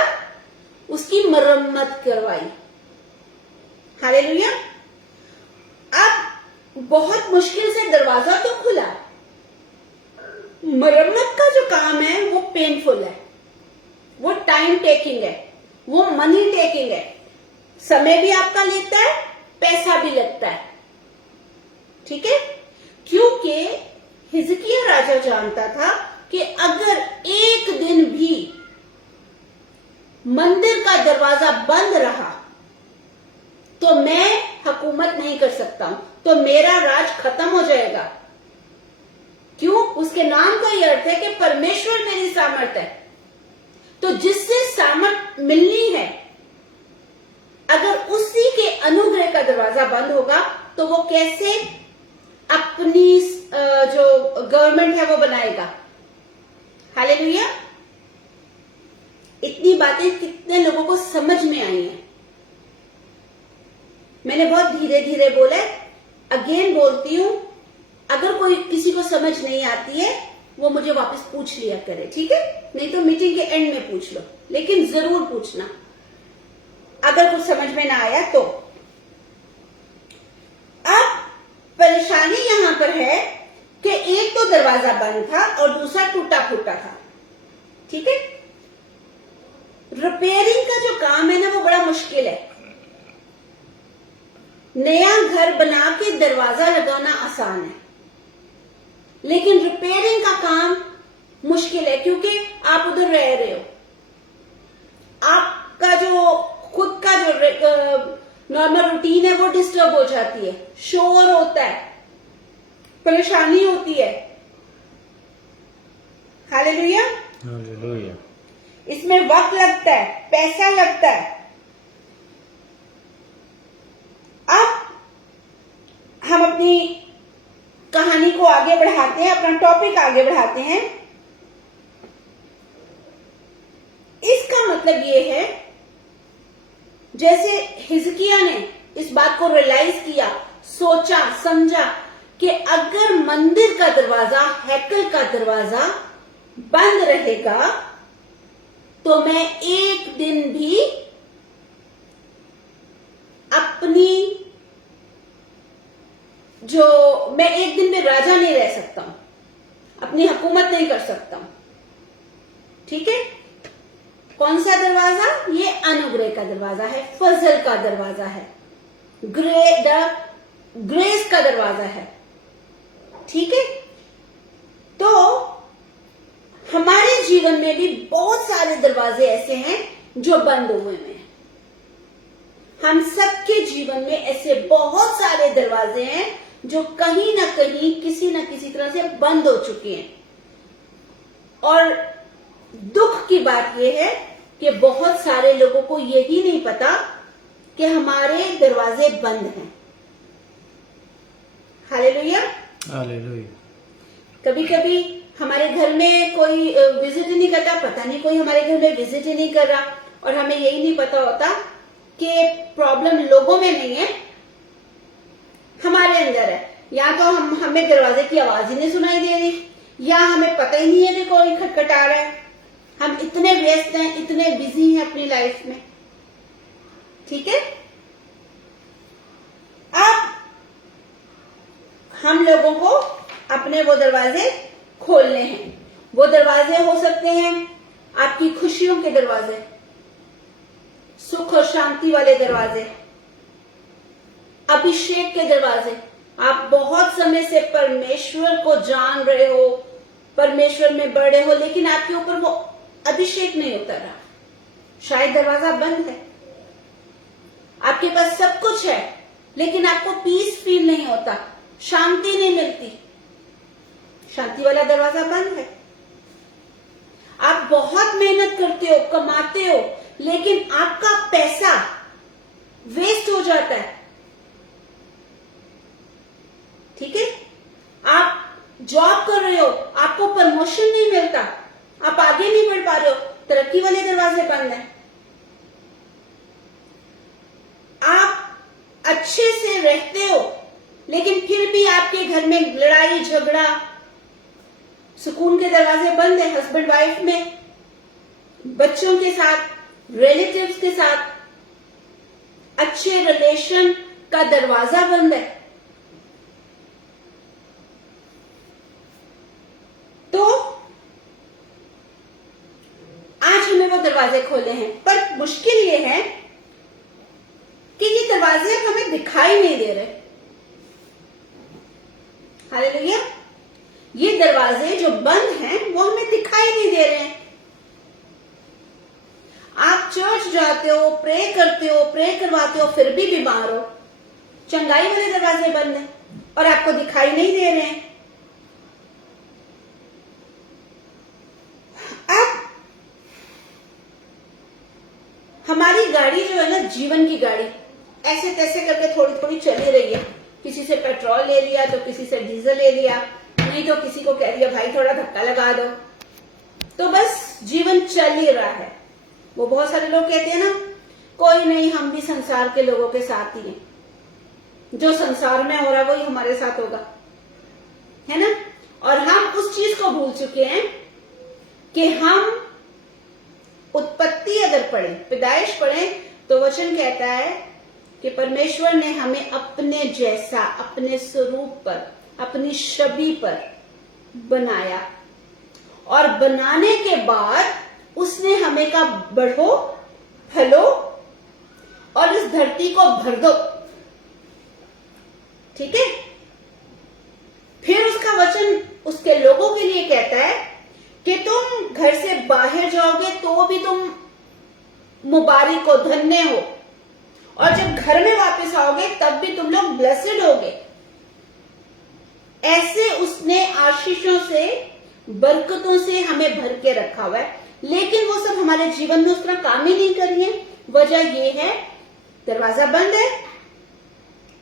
उसकी मरम्मत करवाई। हालेलुया। अब बहुत मुश्किल से दरवाजा तो खुला, मरम्मत का जो काम है वो पेनफुल है, वो टाइम टेकिंग है, वो मनी टेकिंग है, समय भी आपका लेता है, पैसा भी लगता है। ठीक है, क्योंकि हिजकिय्याह राजा जानता था कि अगर एक दिन भी मंदिर का दरवाजा बंद रहा तो मैं हुकूमत नहीं कर सकता हूं, तो मेरा राज खत्म हो जाएगा। क्यों? उसके नाम का ही अर्थ है कि परमेश्वर मेरी सामर्थ है। तो जिससे सामर्थ मिलनी है, अगर उसी के अनुग्रह का दरवाजा बंद होगा तो वो कैसे अपनी जो गवर्नमेंट है वो बनाएगा। हालेलुया। इतनी बातें कितने लोगों को समझ में आई हैं? मैंने बहुत धीरे धीरे बोला, अगेन बोलती हूं, अगर कोई किसी को समझ नहीं आती है वो मुझे वापस पूछ लिया करे, ठीक है? नहीं तो मीटिंग के एंड में पूछ लो, लेकिन जरूर पूछना अगर कुछ समझ में ना आया तो। अब परेशानी यहां पर है कि एक तो दरवाजा बंद था और दूसरा टूटा फूटा था। ठीक है, रिपेयरिंग का जो काम है ना वो बड़ा मुश्किल है। नया घर बना के दरवाजा लगाना आसान है, लेकिन रिपेयरिंग का काम मुश्किल है, क्योंकि आप उधर रह रहे हो, आपका जो खुद का जो नॉर्मल रूटीन है वो डिस्टर्ब हो जाती है, शोर होता है, परेशानी होती है। हालेलुया। हालेलुया। इसमें वक्त लगता है, पैसा लगता है। अब हम अपनी कहानी को आगे बढ़ाते हैं, अपना टॉपिक आगे बढ़ाते हैं। इसका मतलब ये है, जैसे हिजकिय्याह ने इस बात को रियलाइज किया, सोचा समझा कि अगर मंदिर का दरवाजा, हैकल का दरवाजा बंद रहेगा तो मैं एक दिन भी मैं एक दिन में राजा नहीं रह सकता हूं, अपनी हुकूमत नहीं कर सकता हूं। ठीक है, कौन सा दरवाजा? ये अनुग्रह का दरवाजा है, फजल का दरवाजा है, ग्रेस का दरवाजा है। ठीक है, तो हमारे जीवन में भी बहुत सारे दरवाजे ऐसे हैं जो बंद हुए हैं। हम सबके जीवन में ऐसे बहुत सारे दरवाजे हैं जो कहीं ना कहीं किसी न किसी तरह से बंद हो चुके हैं। और दुख की बात यह है कि बहुत सारे लोगों को यही नहीं पता कि हमारे दरवाजे बंद हैं। हालेलुया। हालेलुया। कभी कभी हमारे घर में कोई विजिट ही नहीं करता, पता नहीं कोई हमारे घर में विजिट ही नहीं कर रहा, और हमें यही नहीं पता होता कि प्रॉब्लम लोगों में नहीं है, हमारे अंदर है। या तो हमें दरवाजे की आवाज ही नहीं सुनाई दे रही, या हमें पता ही नहीं है कि कोई खटखटा रहा है। हम इतने व्यस्त हैं, इतने बिजी हैं अपनी लाइफ में। ठीक है, अब हम लोगों को अपने वो दरवाजे खोलने हैं। वो दरवाजे हो सकते हैं आपकी खुशियों के दरवाजे, सुख और शांति वाले दरवाजे, अभिषेक के दरवाजे। आप बहुत समय से परमेश्वर को जान रहे हो, परमेश्वर में बढ़ रहे हो, लेकिन आपके ऊपर वो अभिषेक नहीं उतर रहा, शायद दरवाजा बंद है। आपके पास सब कुछ है, लेकिन आपको पीस फील नहीं होता, शांति नहीं मिलती, शांति वाला दरवाजा बंद है। आप बहुत मेहनत करते हो, कमाते हो, लेकिन आपका पैसा वेस्ट हो जाता है। ठीक है, आप जॉब कर रहे हो, आपको प्रमोशन नहीं मिलता, आप आगे नहीं बढ़ पा रहे हो, तरक्की वाले दरवाजे बंद हैं। आप अच्छे से रहते हो, लेकिन फिर भी आपके घर में लड़ाई झगड़ा, सुकून के दरवाजे बंद है। हस्बैंड वाइफ में, बच्चों के साथ, रिलेटिव्स के साथ अच्छे रिलेशन का दरवाजा बंद है। तो आज हमें वो दरवाजे खोले हैं, पर मुश्किल दरवाजे अब हमें दिखाई नहीं दे रहे। हालेलुया। ये दरवाजे जो बंद हैं वो हमें दिखाई नहीं दे रहे हैं। आप चर्च जाते हो, प्रे करते हो, प्रे करवाते हो, फिर भी बीमार हो। चंगाई वाले दरवाजे बंद हैं और आपको दिखाई नहीं दे रहे हैं। अब हमारी गाड़ी जो है ना, जीवन की गाड़ी, ऐसे तैसे करके थोड़ी थोड़ी चली रही है। किसी से पेट्रोल ले लिया तो किसी से डीजल ले लिया, नहीं तो किसी को कह दिया भाई थोड़ा धक्का लगा दो, तो बस जीवन चल ही रहा है। वो बहुत सारे लोग कहते हैं ना, कोई नहीं, हम भी संसार के लोगों के साथ ही हैं, जो संसार में हो रहा है वही हमारे साथ होगा, है ना। और हम उस चीज को भूल चुके हैं कि हम उत्पत्ति अगर पढ़ें, पैदाइश पढ़ें, तो वचन कहता है कि परमेश्वर ने हमें अपने जैसा, अपने स्वरूप पर, अपनी छवि पर बनाया, और बनाने के बाद उसने हमें कहा बढ़ो, फलो और इस धरती को भर दो। ठीक है। फिर उसका वचन उसके लोगों के लिए कहता है कि तुम घर से बाहर जाओगे तो भी तुम मुबारक हो, धन्य हो, और जब घर में वापस आओगे तब भी तुम लोग ब्लेसेड होगे। ऐसे उसने आशीषों से, बरकतों से हमें भर के रखा हुआ है, लेकिन वो सब हमारे जीवन में उस तरह काम ही नहीं कर रही है। वजह ये है, दरवाजा बंद है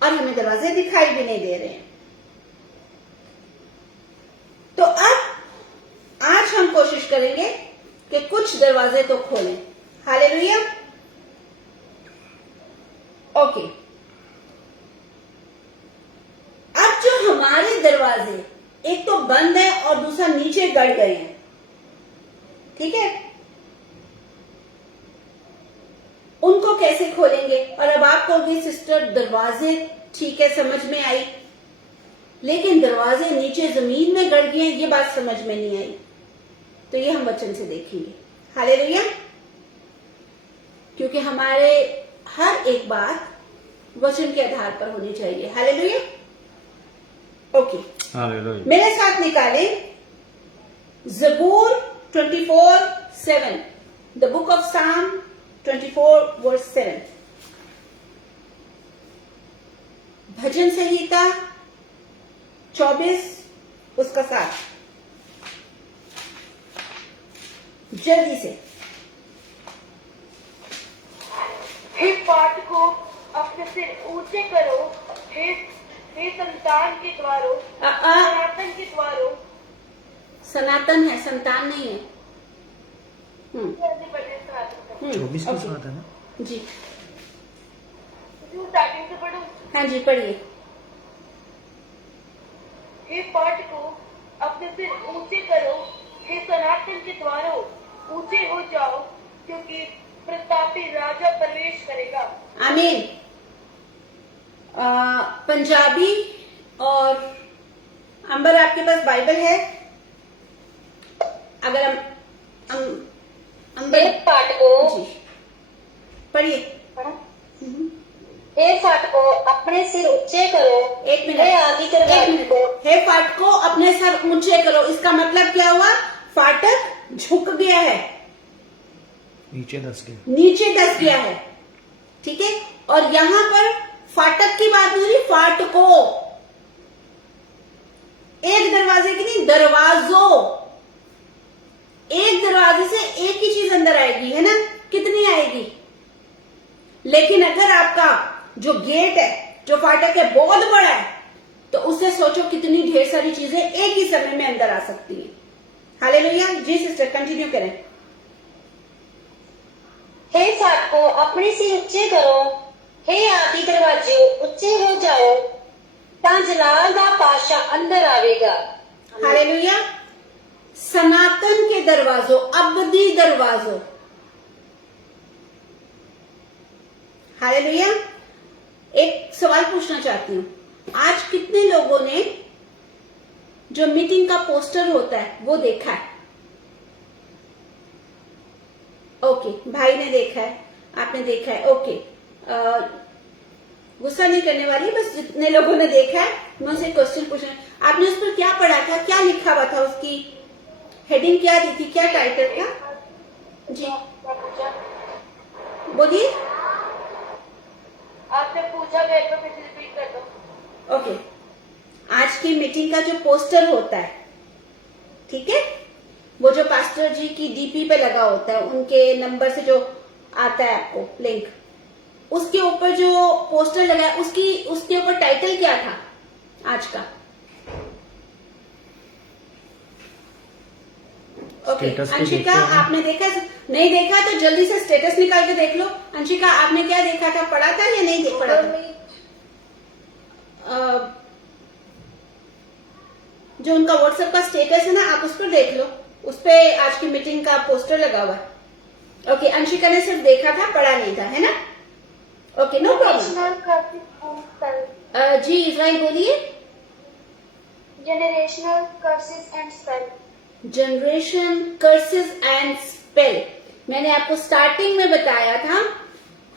और हमें दरवाजे दिखाई भी नहीं दे रहे हैं। तो अब आज हम कोशिश करेंगे कि कुछ दरवाजे तो खोलें। हालेलुया। ओके। अब जो हमारे दरवाजे एक तो बंद है और दूसरा नीचे गड़ गए हैं, ठीक है, उनको कैसे खोलेंगे? और अब आप कहोगे सिस्टर दरवाजे ठीक है, समझ में आई, लेकिन दरवाजे नीचे जमीन में गड़ गए, ये बात समझ में नहीं आई। तो ये हम वचन से देखेंगे। हालेलुया। क्योंकि हमारे हर एक बात वचन के आधार पर होनी चाहिए। हालेलुया। ओके। हालेलुया। मेरे साथ निकालें ज़बूर 24:7, द बुक ऑफ साम 24:7, भजन संहिता 24 उसका 7, जल्दी से। हे पाठ को अपने सिर ऊंचे करो, हे संतान के द्वारों, सनातन के द्वारों। सनातन है, संतान नहीं है। सनातन 24 को ओके। साथ है ना? जी स्टार्टिंग से पढ़ो। हाँ जी, पढ़िए। हे पाठ को अपने सिर ऊंचे करो, हे सनातन के द्वारों ऊंचे हो जाओ, क्योंकि प्रतापी राजा प्रवेश करेगा। आमीन। पंजाबी और अंबर, आपके पास बाइबल है? अगर अंबर, हे फाटको, जी पढ़िए। हे फाटको अपने सिर ऊंचे करो। एक मिनट, हे आदि एक दरवाजे मिनट। को, हे फाटको अपने सर ऊंचे करो, इसका मतलब क्या हुआ? फाटक झुक गया है, नीचे 10 के। नीचे धस गया है। ठीक है। और यहां पर फाटक की बात नहीं हो रही, फाटकों, एक दरवाजे की नहीं, दरवाजों। एक दरवाजे से एक ही चीज अंदर आएगी, है ना? कितनी आएगी? लेकिन अगर आपका जो गेट है, जो फाटक है, बहुत बड़ा है, तो उससे सोचो कितनी ढेर सारी चीजें एक ही समय में अंदर आ सकती हैं। हालेलुया। जी सिस्टर, कंटिन्यू करें। हे फाटको अपने सिर ऊंचे करो, हे आदि दरवाजे ऊंचे हो जाओ, ਤਾਂ जलाल दा पातशाह अंदर आवेगा। हालेलुया। सनातन के दरवाजों, अबदी दरवाजों। हालेलुया। एक सवाल पूछना चाहती हूँ, आज कितने लोगों ने जो मीटिंग का पोस्टर होता है वो देखा है? ओके, भाई ने देखा है, आपने देखा है। ओके, गुस्सा नहीं करने वाली, बस जितने लोगों ने देखा है मैं उनसे क्वेश्चन पूछना। आपने उस पर क्या पढ़ा था, क्या लिखा हुआ था, उसकी हेडिंग क्या दी थी, क्या टाइटल था? जी बोलिए। आपने पूछा गया तो फिर रिपीट कर दो। ओके, आज की मीटिंग का जो पोस्टर होता है, ठीक है, वो जो पास्टर जी की डीपी पे लगा होता है, उनके नंबर से जो आता है आपको लिंक, उसके ऊपर जो पोस्टर लगा है उसके ऊपर टाइटल क्या था आज का? ओके स्टेटस पे अंशिका, देखते हैं। आपने देखा? नहीं देखा तो जल्दी से स्टेटस निकाल के देख लो। अंशिका, आपने क्या देखा था, पढ़ा था या नहीं पढ़ा था? जो उनका व्हाट्सएप का स्टेटस है ना, आप उस पर देख लो, उस पे आज की मीटिंग का पोस्टर लगा हुआ है। ओके, अंशिका ने सिर्फ देखा था, पढ़ा नहीं था, है ना? Okay, no problem. जी इजराइल बोलिए। Generational curses and spell. Generation curses and spell, मैंने आपको स्टार्टिंग में बताया था,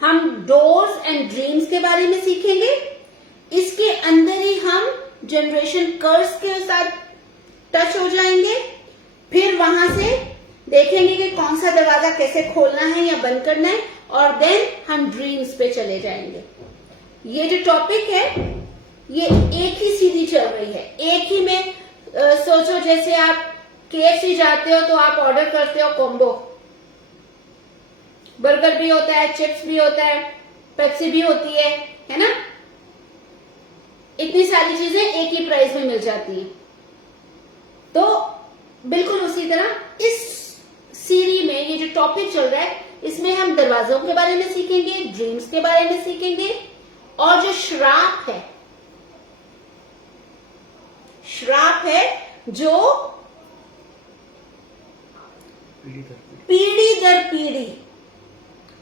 हम डोर्स एंड ड्रीम्स के बारे में सीखेंगे। इसके अंदर ही हम जनरेशन कर्स के साथ टच हो जाएंगे, फिर वहां से देखेंगे कि कौन सा दरवाजा कैसे खोलना है या बंद करना है, और देन हम ड्रीम्स पे चले जाएंगे। ये जो टॉपिक है ये एक ही सीधी चल रही है, एक ही में सोचो जैसे आप KFC जाते हो तो आप ऑर्डर करते हो कॉम्बो, बर्गर भी होता है, चिप्स भी होता है, पेप्सी भी होती है ना? इतनी सारी चीजें एक ही प्राइस में मिल जाती हैं। तो बिल्कुल उसी तरह इस सीरीज में ये जो टॉपिक चल रहा है, इसमें हम दरवाजों के बारे में सीखेंगे, ड्रीम्स के बारे में सीखेंगे, और जो श्राप है जो पीढ़ी दर पीढ़ी,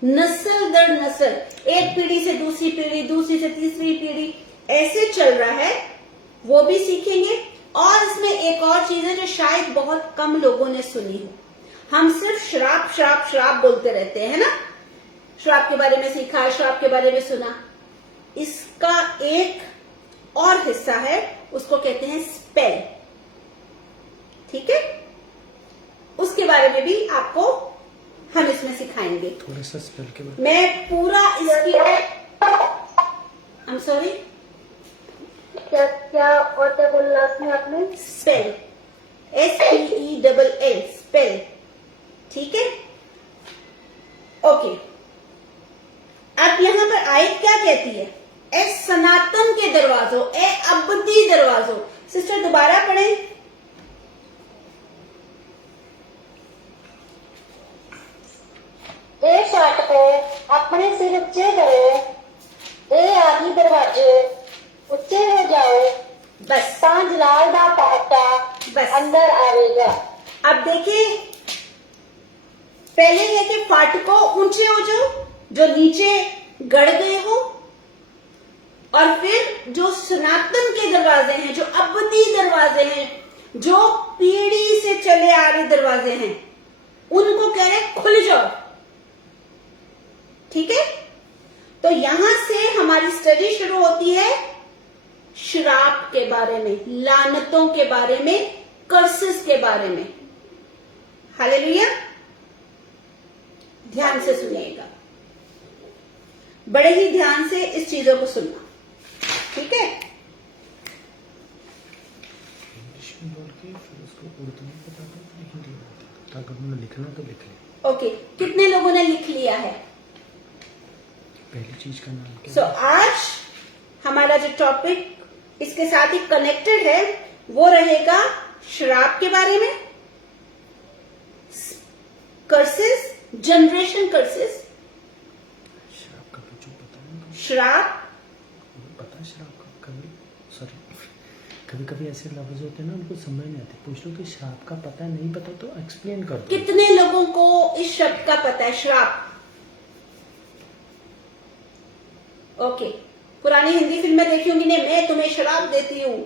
नस्ल दर नस्ल, एक पीढ़ी से दूसरी पीढ़ी, दूसरी से तीसरी पीढ़ी, ऐसे चल रहा है, वो भी सीखेंगे। और इसमें एक और चीज है जो शायद बहुत कम लोगों ने सुनी हो, हम सिर्फ श्राप श्राप श्राप बोलते रहते हैं ना, श्राप के बारे में सीखा, श्राप के बारे में सुना। इसका एक और हिस्सा है, उसको कहते हैं स्पेल, ठीक है? उसके बारे में भी आपको हम इसमें सिखाएंगे। थोड़ा सा स्पेल के बारे मैं पूरा इसकी सॉरी क्या और क्या बोला लास्ट में आपने? स्पेल, SPELL, स्पेल, ठीक है? ओके, अब यहां पर आयत क्या कहती है? ए सनातन के दरवाजों, ए अबदी दरवाजों। सिस्टर दोबारा पढ़ें। ए फाटको अपने सिर ऊंचे करो, ए आदि दरवाजे ऊंचे हो जाओ, बस ਤਾਂ जलाल दा पाटा बस। अंदर आवेगा। अब देखिए, पहले है कि फाटकों ऊंचे हो जाओ, जो नीचे गड़ गए हो, और फिर जो सनातन के दरवाजे हैं, जो अबदी दरवाजे हैं, जो पीढ़ी से चले आ रहे दरवाजे हैं, उनको कह रहे खुल जाओ, ठीक है? तो यहां से हमारी स्टडी शुरू होती है श्राप के बारे में, लानतों के बारे में, कर्सेस के बारे में। हालेलुया, ध्यान से सुनिएगा, बड़े ही ध्यान से इस चीजों को सुनना, ठीक है? इंग्लिश में बोल के फिर उसको उर्दू में बता दो, फिर हिंदी में बता दो, ताकि उन्होंने लिखना तो लिख ले। ओके, कितने लोगों ने लिख लिया है? पहली चीज का नाम क्या? सो आज हमारा जो टॉपिक इसके साथ ही कनेक्टेड है, वो रहेगा श्राप के बारे में, कर्सेस, जनरेशन कर्सेस, श्राप का कुछ पता नहीं, श्राप, पता श्राप का कभी कभी ऐसे लफ्ज होते हैं ना, उनको समझ नहीं आते, पूछ लो कि श्राप का पता है, नहीं पता तो एक्सप्लेन कर दो। कितने लोगों को इस शब्द का पता है, श्राप? ओके, पुरानी हिंदी फिल्में देखी होंगी, नहीं मैं तुम्हें शराब देती हूं,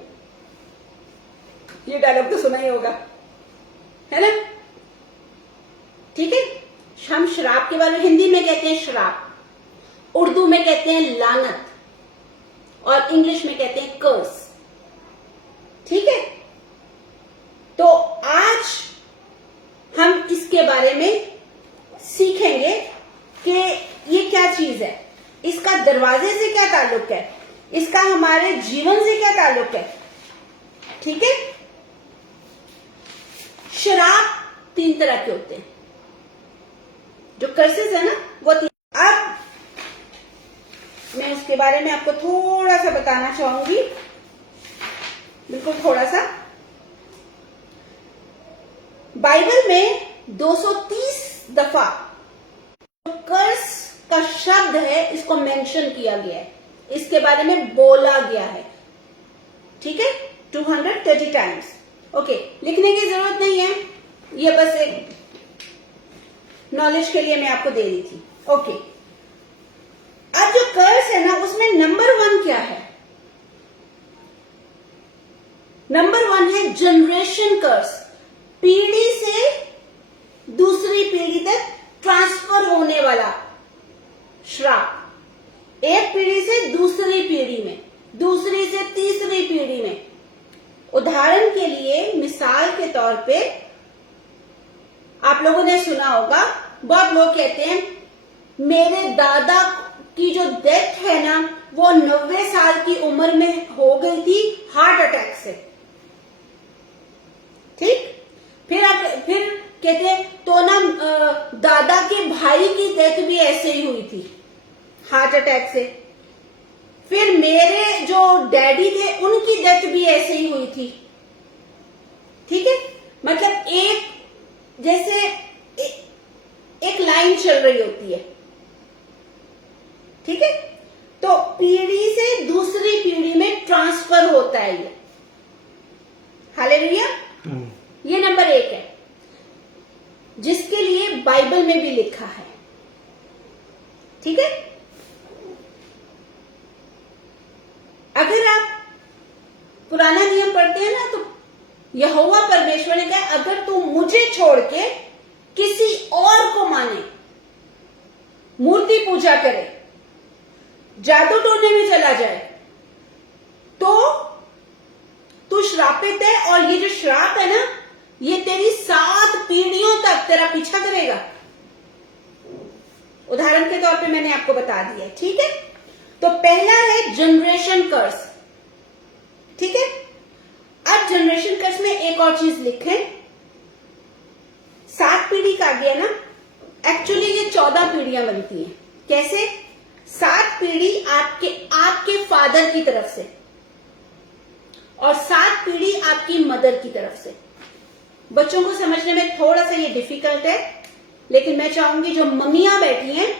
ये डायलॉग तो सुना ही होगा, है ना? ठीक है, हम श्राप के बारे में हिंदी में कहते हैं श्राप, उर्दू में कहते हैं लानत, और इंग्लिश में कहते हैं कर्स। ठीक है, तो आज हम इसके बारे में सीखेंगे कि ये क्या चीज है, इसका दरवाजे से क्या ताल्लुक है, इसका हमारे जीवन से क्या ताल्लुक है। ठीक है, श्राप 3 तरह के होते हैं, जो कर्सेस है ना वो 3। अब मैं उसके बारे में आपको थोड़ा सा बताना चाहूंगी, बिल्कुल थोड़ा सा। बाइबल में 230 दफा कर्स का शब्द है इसको मेंशन किया गया है, इसके बारे में बोला गया है। ठीक है, 230 टाइम्स। ओके, लिखने की जरूरत नहीं है, ये बस एक नॉलेज के लिए मैं आपको दे रही थी। ओके, अब जो कर्स है ना उसमें नंबर 1 क्या है? नंबर 1 है जनरेशन कर्स, पीढ़ी से दूसरी पीढ़ी तक ट्रांसफर होने वाला श्राप। एक पीढ़ी से दूसरी पीढ़ी में, दूसरी से तीसरी पीढ़ी में। उदाहरण के लिए, मिसाल के तौर पे आप लोगों ने सुना होगा, बहुत लोग कहते हैं मेरे दादा की जो डेथ है ना वो 90 साल की उम्र में हो गई थी हार्ट अटैक से। ठीक, फिर कहते हैं तो ना दादा के भाई की डेथ भी ऐसे ही हुई थी हार्ट अटैक से। फिर मेरे जो डैडी थे उनकी डेथ भी ऐसे ही हुई थी। ठीक है, मतलब एक लाइन चल रही होती है। ठीक है, तो पीढ़ी से दूसरी पीढ़ी में ट्रांसफर होता है ये। हालेलुया। ये नंबर 1 है, जिसके लिए बाइबल में भी लिखा है। ठीक है, अगर आप पुराना नियम पढ़ते हैं ना तो यहोवा परमेश्वर ने कहा अगर तू मुझे छोड़ के किसी और को माने, मूर्ति पूजा करे, जादू टोने में चला जाए, तो तू श्रापित है। और ये जो श्राप है ना ये तेरी 7 पीढ़ियों तक तेरा पीछा करेगा। उदाहरण के तौर पे मैंने आपको बता दिया। ठीक है, तो पहला है जनरेशन कर्स। ठीक है, अब जनरेशन कर्स में एक और चीज लिखें, 7 पीढ़ी का गया ना, एक्चुअली ये 14 पीढ़ियां बनती हैं। कैसे? 7 पीढ़ी आपके फादर की तरफ से और 7 पीढ़ी आपकी मदर की तरफ से। बच्चों को समझने में थोड़ा सा ये डिफिकल्ट है, लेकिन मैं चाहूंगी जो मम्मियां बैठी हैं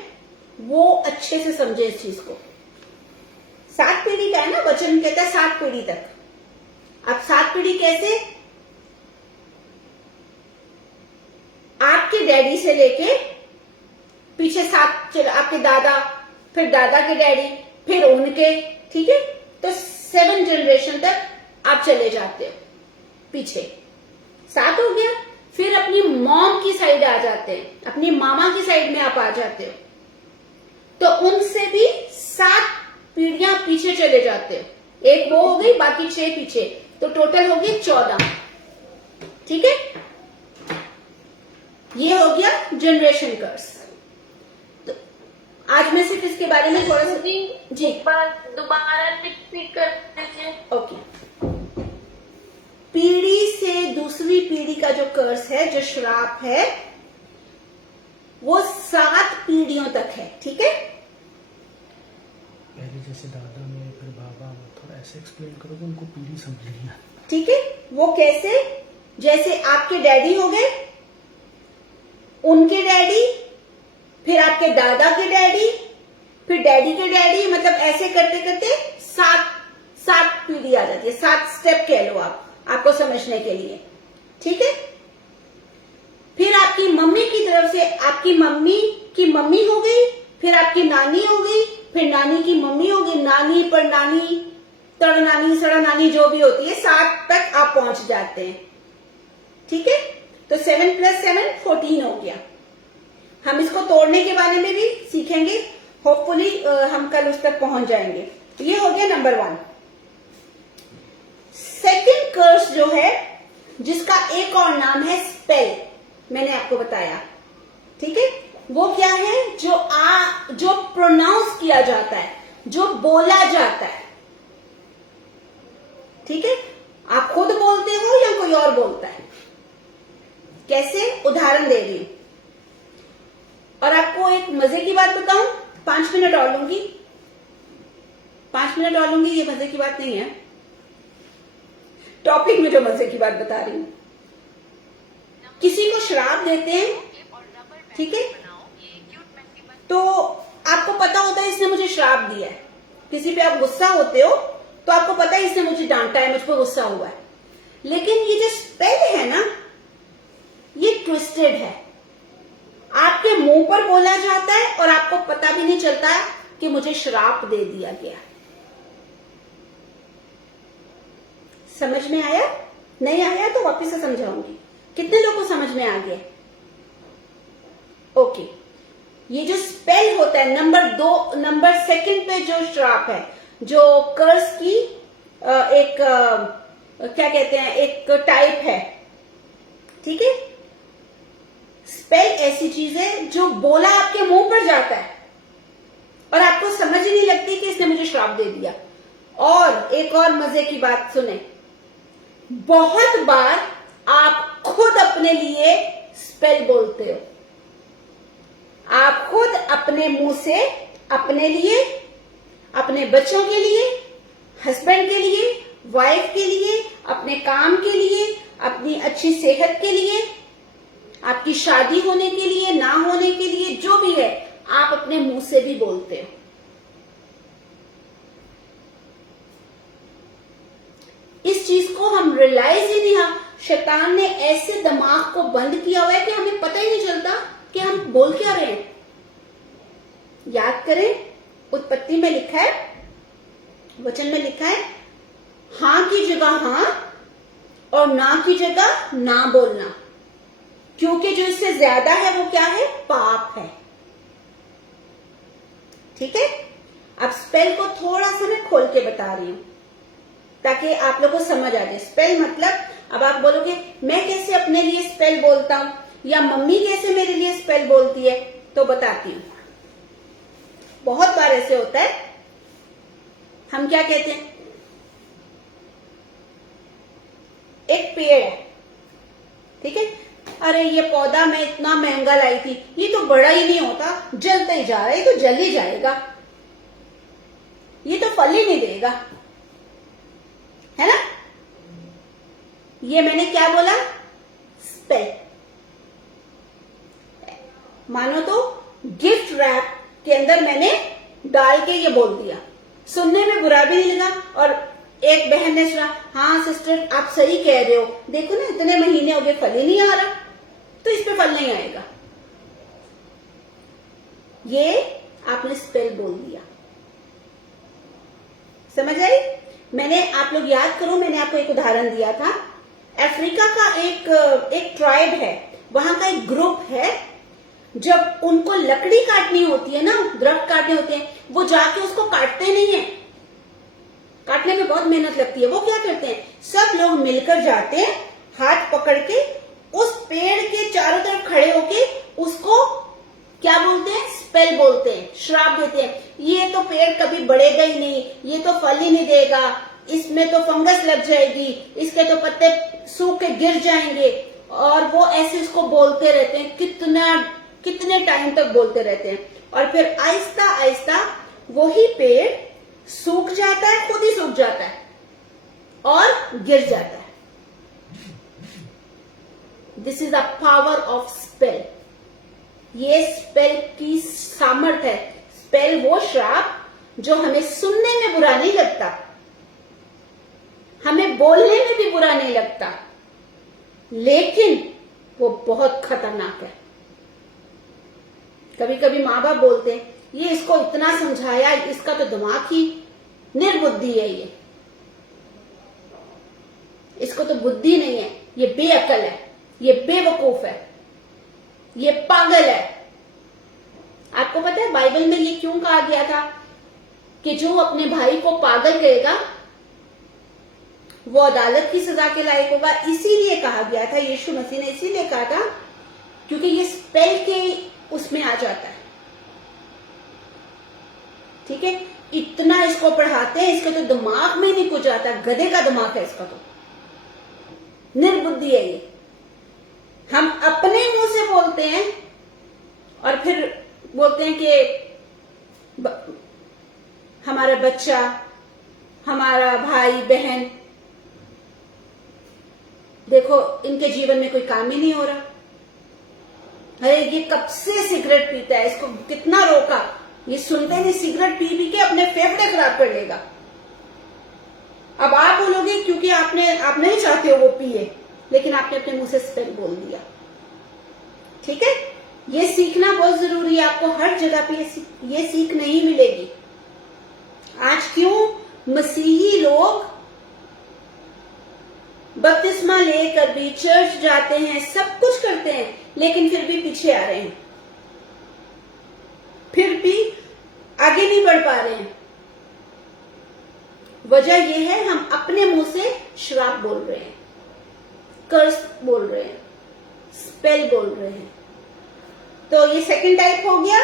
वो अच्छे से समझे इस चीज को। 7 पीढ़ी का है ना, वचन कहता है 7 पीढ़ी तक। अब 7 पीढ़ी कैसे? आपके डैडी से लेके पीछे 7 आपके दादा, फिर दादा के डैडी, फिर उनके। ठीक है, तो 7 जनरेशन तक आप चले जाते हो पीछे। 7 हो गया, फिर अपनी मॉम की साइड आ जाते हैं, अपनी मामा की साइड में आप आ जाते हो, तो उनसे भी 7 पीढ़ियां पीछे चले जाते हो। एक वो हो गई, बाकी 6 पीछे, तो टोटल हो गई 14। ठीक है, ये हो गया जनरेशन कर्स। तो आज मैं सिर्फ इसके बारे में थोड़ा सा जी दोबारा रिपीट कर दीजिए। ओके, पीढ़ी से दूसरी पीढ़ी का जो कर्स है, जो श्राप है, वो 7 पीढ़ियों तक है। ठीक है, पहले जैसे दादा में, फिर बाबा में, थोड़ा ऐसे एक्सप्लेन करोगे उनको पीढ़ी समझ नहीं है। ठीक है, वो कैसे? जैसे आपके डैडी हो गए, उनके डैडी, फिर आपके दादा के डैडी, फिर डैडी के डैडी, मतलब ऐसे करते करते 7 पीढ़ी आ जाती है। 7 स्टेप कह लो आप, आपको समझने के लिए। ठीक है, फिर आपकी मम्मी की तरफ से आपकी मम्मी की मम्मी हो गई, फिर आपकी नानी हो गई, फिर नानी की मम्मी हो गई, नानी पर नानी, तड़ नानी, सड़ा नानी, जो भी होती है, 7 तक आप पहुंच जाते हैं। ठीक है, तो 7 + 7 14 हो गया। हम इसको तोड़ने के बारे में भी सीखेंगे, होपफुली हम कल उस तक पहुंच जाएंगे। ये हो गया नंबर 1। सेकंड कर्स जो है, जिसका एक और नाम है स्पेल, मैंने आपको बताया, ठीक है। वो क्या है? जो प्रोनाउंस किया जाता है, जो बोला जाता है, ठीक है। आप खुद बोलते हो या कोई और बोलता है? कैसे? उदाहरण दे रही हूं। और आपको एक मजे की बात बताऊं, 5 मिनट और लूंगी, 5 मिनट और लूंगी, ये मजे की बात नहीं है, टॉपिक में जो मजे की बात बता रही हूं। किसी को श्राप देते हैं, ठीक है, तो आपको पता होता है इसने मुझे श्राप दिया है। किसी पे आप गुस्सा होते हो तो आपको पता है इसने मुझे डांटा है, मुझ पर गुस्सा हुआ है। लेकिन ये जो स्पेल है ना, ये ट्विस्टेड है। आपके मुंह पर बोला जाता है और आपको पता भी नहीं चलता है कि मुझे श्राप दे दिया गया। समझ में आया? नहीं आया तो वापस से समझाऊंगी। कितने लोगों को समझ में आ गया? ओके। ये जो स्पेल होता है, नंबर 2 पे जो श्राप है, जो कर्स की एक क्या कहते हैं, एक टाइप है, ठीक है। स्पेल ऐसी चीज है जो बोला आपके मुंह पर जाता है और आपको समझ ही नहीं लगती कि इसने मुझे श्राप दे दिया। और एक और मजे की बात सुने, बहुत बार आप खुद अपने लिए स्पेल बोलते हो। आप खुद अपने मुंह से अपने लिए, अपने बच्चों के लिए, हस्बैंड के लिए, वाइफ के लिए, अपने काम के लिए, अपनी अच्छी सेहत के लिए, आपकी शादी होने के लिए, ना होने के लिए, जो भी है, आप अपने मुंह से भी बोलते हो। इस चीज को हम रियलाइज ही नहीं, शैतान ने ऐसे दिमाग को बंद किया हुआ है कि हमें पता ही नहीं चलता कि हम बोल क्या रहे हैं। याद करें, उत्पत्ति में लिखा है, वचन में लिखा है, हां की जगह हां और ना की जगह ना बोलना, क्योंकि जो इससे ज्यादा है वो क्या है? पाप है। ठीक है। अब स्पेल को थोड़ा सा मैं खोल के बता रही हूं ताकि आप लोगों को समझ आ जाए। स्पेल मतलब, अब आप बोलोगे मैं कैसे अपने लिए स्पेल बोलता हूं या मम्मी कैसे मेरे लिए स्पेल बोलती है, तो बताती हूं। बहुत बार ऐसे होता है, हम क्या कहते हैं, एक पेड़ है, ठीक है, अरे ये पौधा मैं इतना महंगा लाई थी, ये तो बड़ा ही नहीं होता, जलता ही जा रहा है, ये तो जल ही जाएगा, ये तो फल ही नहीं देगा, है ना। ये मैंने क्या बोला? स्पेल। मानो तो गिफ्ट रैप के अंदर मैंने डाल के ये बोल दिया, सुनने में बुरा भी नहीं लगा। और एक बहन ने सुना, हाँ सिस्टर आप सही कह रहे हो, देखो ना इतने महीने हो गए फल ही नहीं आ रहा, तो इस पे फल नहीं आएगा। ये आपने स्पेल बोल दिया। समझ आई? मैंने, आप लोग याद करो, मैंने आपको एक उदाहरण दिया था। अफ्रीका का एक ट्राइब है, वहां का एक ग्रुप है, जब उनको लकड़ी काटनी होती है ना, दरख्त काटने होते हैं, वो जाके उसको काटते नहीं है, काटने में बहुत मेहनत लगती है। वो क्या करते हैं, सब लोग मिलकर जाते हैं, हाथ पकड़ के उस पेड़ के चारों तरफ खड़े होके उसको क्या बोलते हैं? स्पेल बोलते हैं, श्राप देते हैं। ये तो पेड़ कभी बढ़ेगा ही नहीं, ये तो फल ही नहीं देगा, इसमें तो फंगस लग जाएगी, इसके तो पत्ते सूख के गिर जाएंगे। और वो ऐसे इसको बोलते रहते हैं, कितने टाइम तक बोलते रहते हैं। और फिर आहिस्ता आहिस्ता वही पेड़ सूख जाता है, खुद ही सूख जाता है और गिर जाता है। This is the power of spell. ये स्पेल की सामर्थ्य है। स्पेल वो श्राप जो हमें सुनने में बुरा नहीं लगता, हमें बोलने में भी बुरा नहीं लगता, लेकिन वो बहुत खतरनाक है। कभी कभी माँ बाप बोलते हैं, ये इसको इतना समझाया, इसका तो दिमाग ही निर्बुद्धि है, इसको तो बुद्धि नहीं है, ये बेअकल है, ये बेवकूफ है, ये पागल है। आपको पता है बाइबल में ये क्यों कहा गया था कि जो अपने भाई को पागल कहेगा वो अदालत की सजा के लायक होगा। इसीलिए कहा गया था, यीशु मसीह ने इसीलिए कहा था क्योंकि ये स्पेल के उसमें आ जाता है। ठीक है, इतना इसको पढ़ाते हैं, इसका तो दिमाग में नहीं कुछ आता, गधे का दिमाग है इसका, तो निर्बुद्धि है ये। हम अपने मुंह से बोलते हैं और फिर बोलते हैं कि हमारा बच्चा, हमारा भाई बहन, देखो इनके जीवन में कोई काम ही नहीं हो रहा। अरे ये कब से सिगरेट पीता है, इसको कितना रोका, ये सुनते नहीं, सिगरेट पी पी के अपने फेफड़े खराब कर लेगा। अब आप बोलोगे क्योंकि आप नहीं चाहते हो वो पिए, लेकिन आपने अपने मुंह से स्पेल बोल दिया। ठीक है, ये सीखना बहुत जरूरी है। आपको हर जगह पे ये सीख नहीं मिलेगी। आज क्यों मसीही लोग बपतिस्मा लेकर भी चर्च जाते हैं, सब कुछ करते हैं, लेकिन फिर भी पीछे आ रहे हैं, फिर भी आगे नहीं बढ़ पा रहे हैं। वजह यह है हम अपने मुंह से श्राप बोल रहे हैं, कर्स बोल रहे हैं, स्पेल बोल रहे हैं। तो ये सेकंड टाइप हो गया,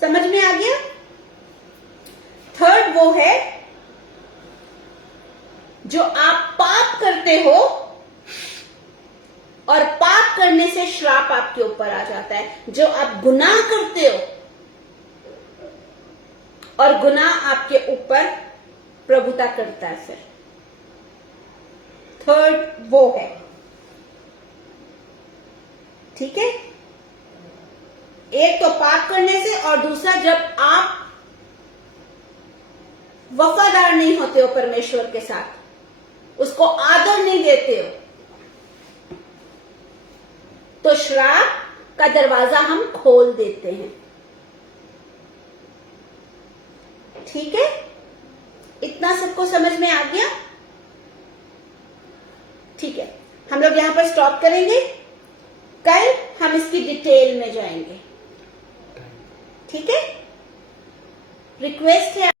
समझ में आ गया। थर्ड वो है जो आप पाप करते हो और पाप करने से श्राप आपके ऊपर आ जाता है। जो आप गुनाह करते हो और गुनाह आपके ऊपर प्रभुता करता है। फिर थर्ड वो है। ठीक है, एक तो पाप करने से, और दूसरा जब आप वफादार नहीं होते हो परमेश्वर के साथ, उसको आदर नहीं देते हो, तो श्राप का दरवाजा हम खोल देते हैं। ठीक है, इतना सबको समझ में आ गया। ठीक है, हम लोग यहां पर स्टॉप करेंगे, कल हम इसकी डिटेल में जाएंगे। ठीक है, रिक्वेस्ट है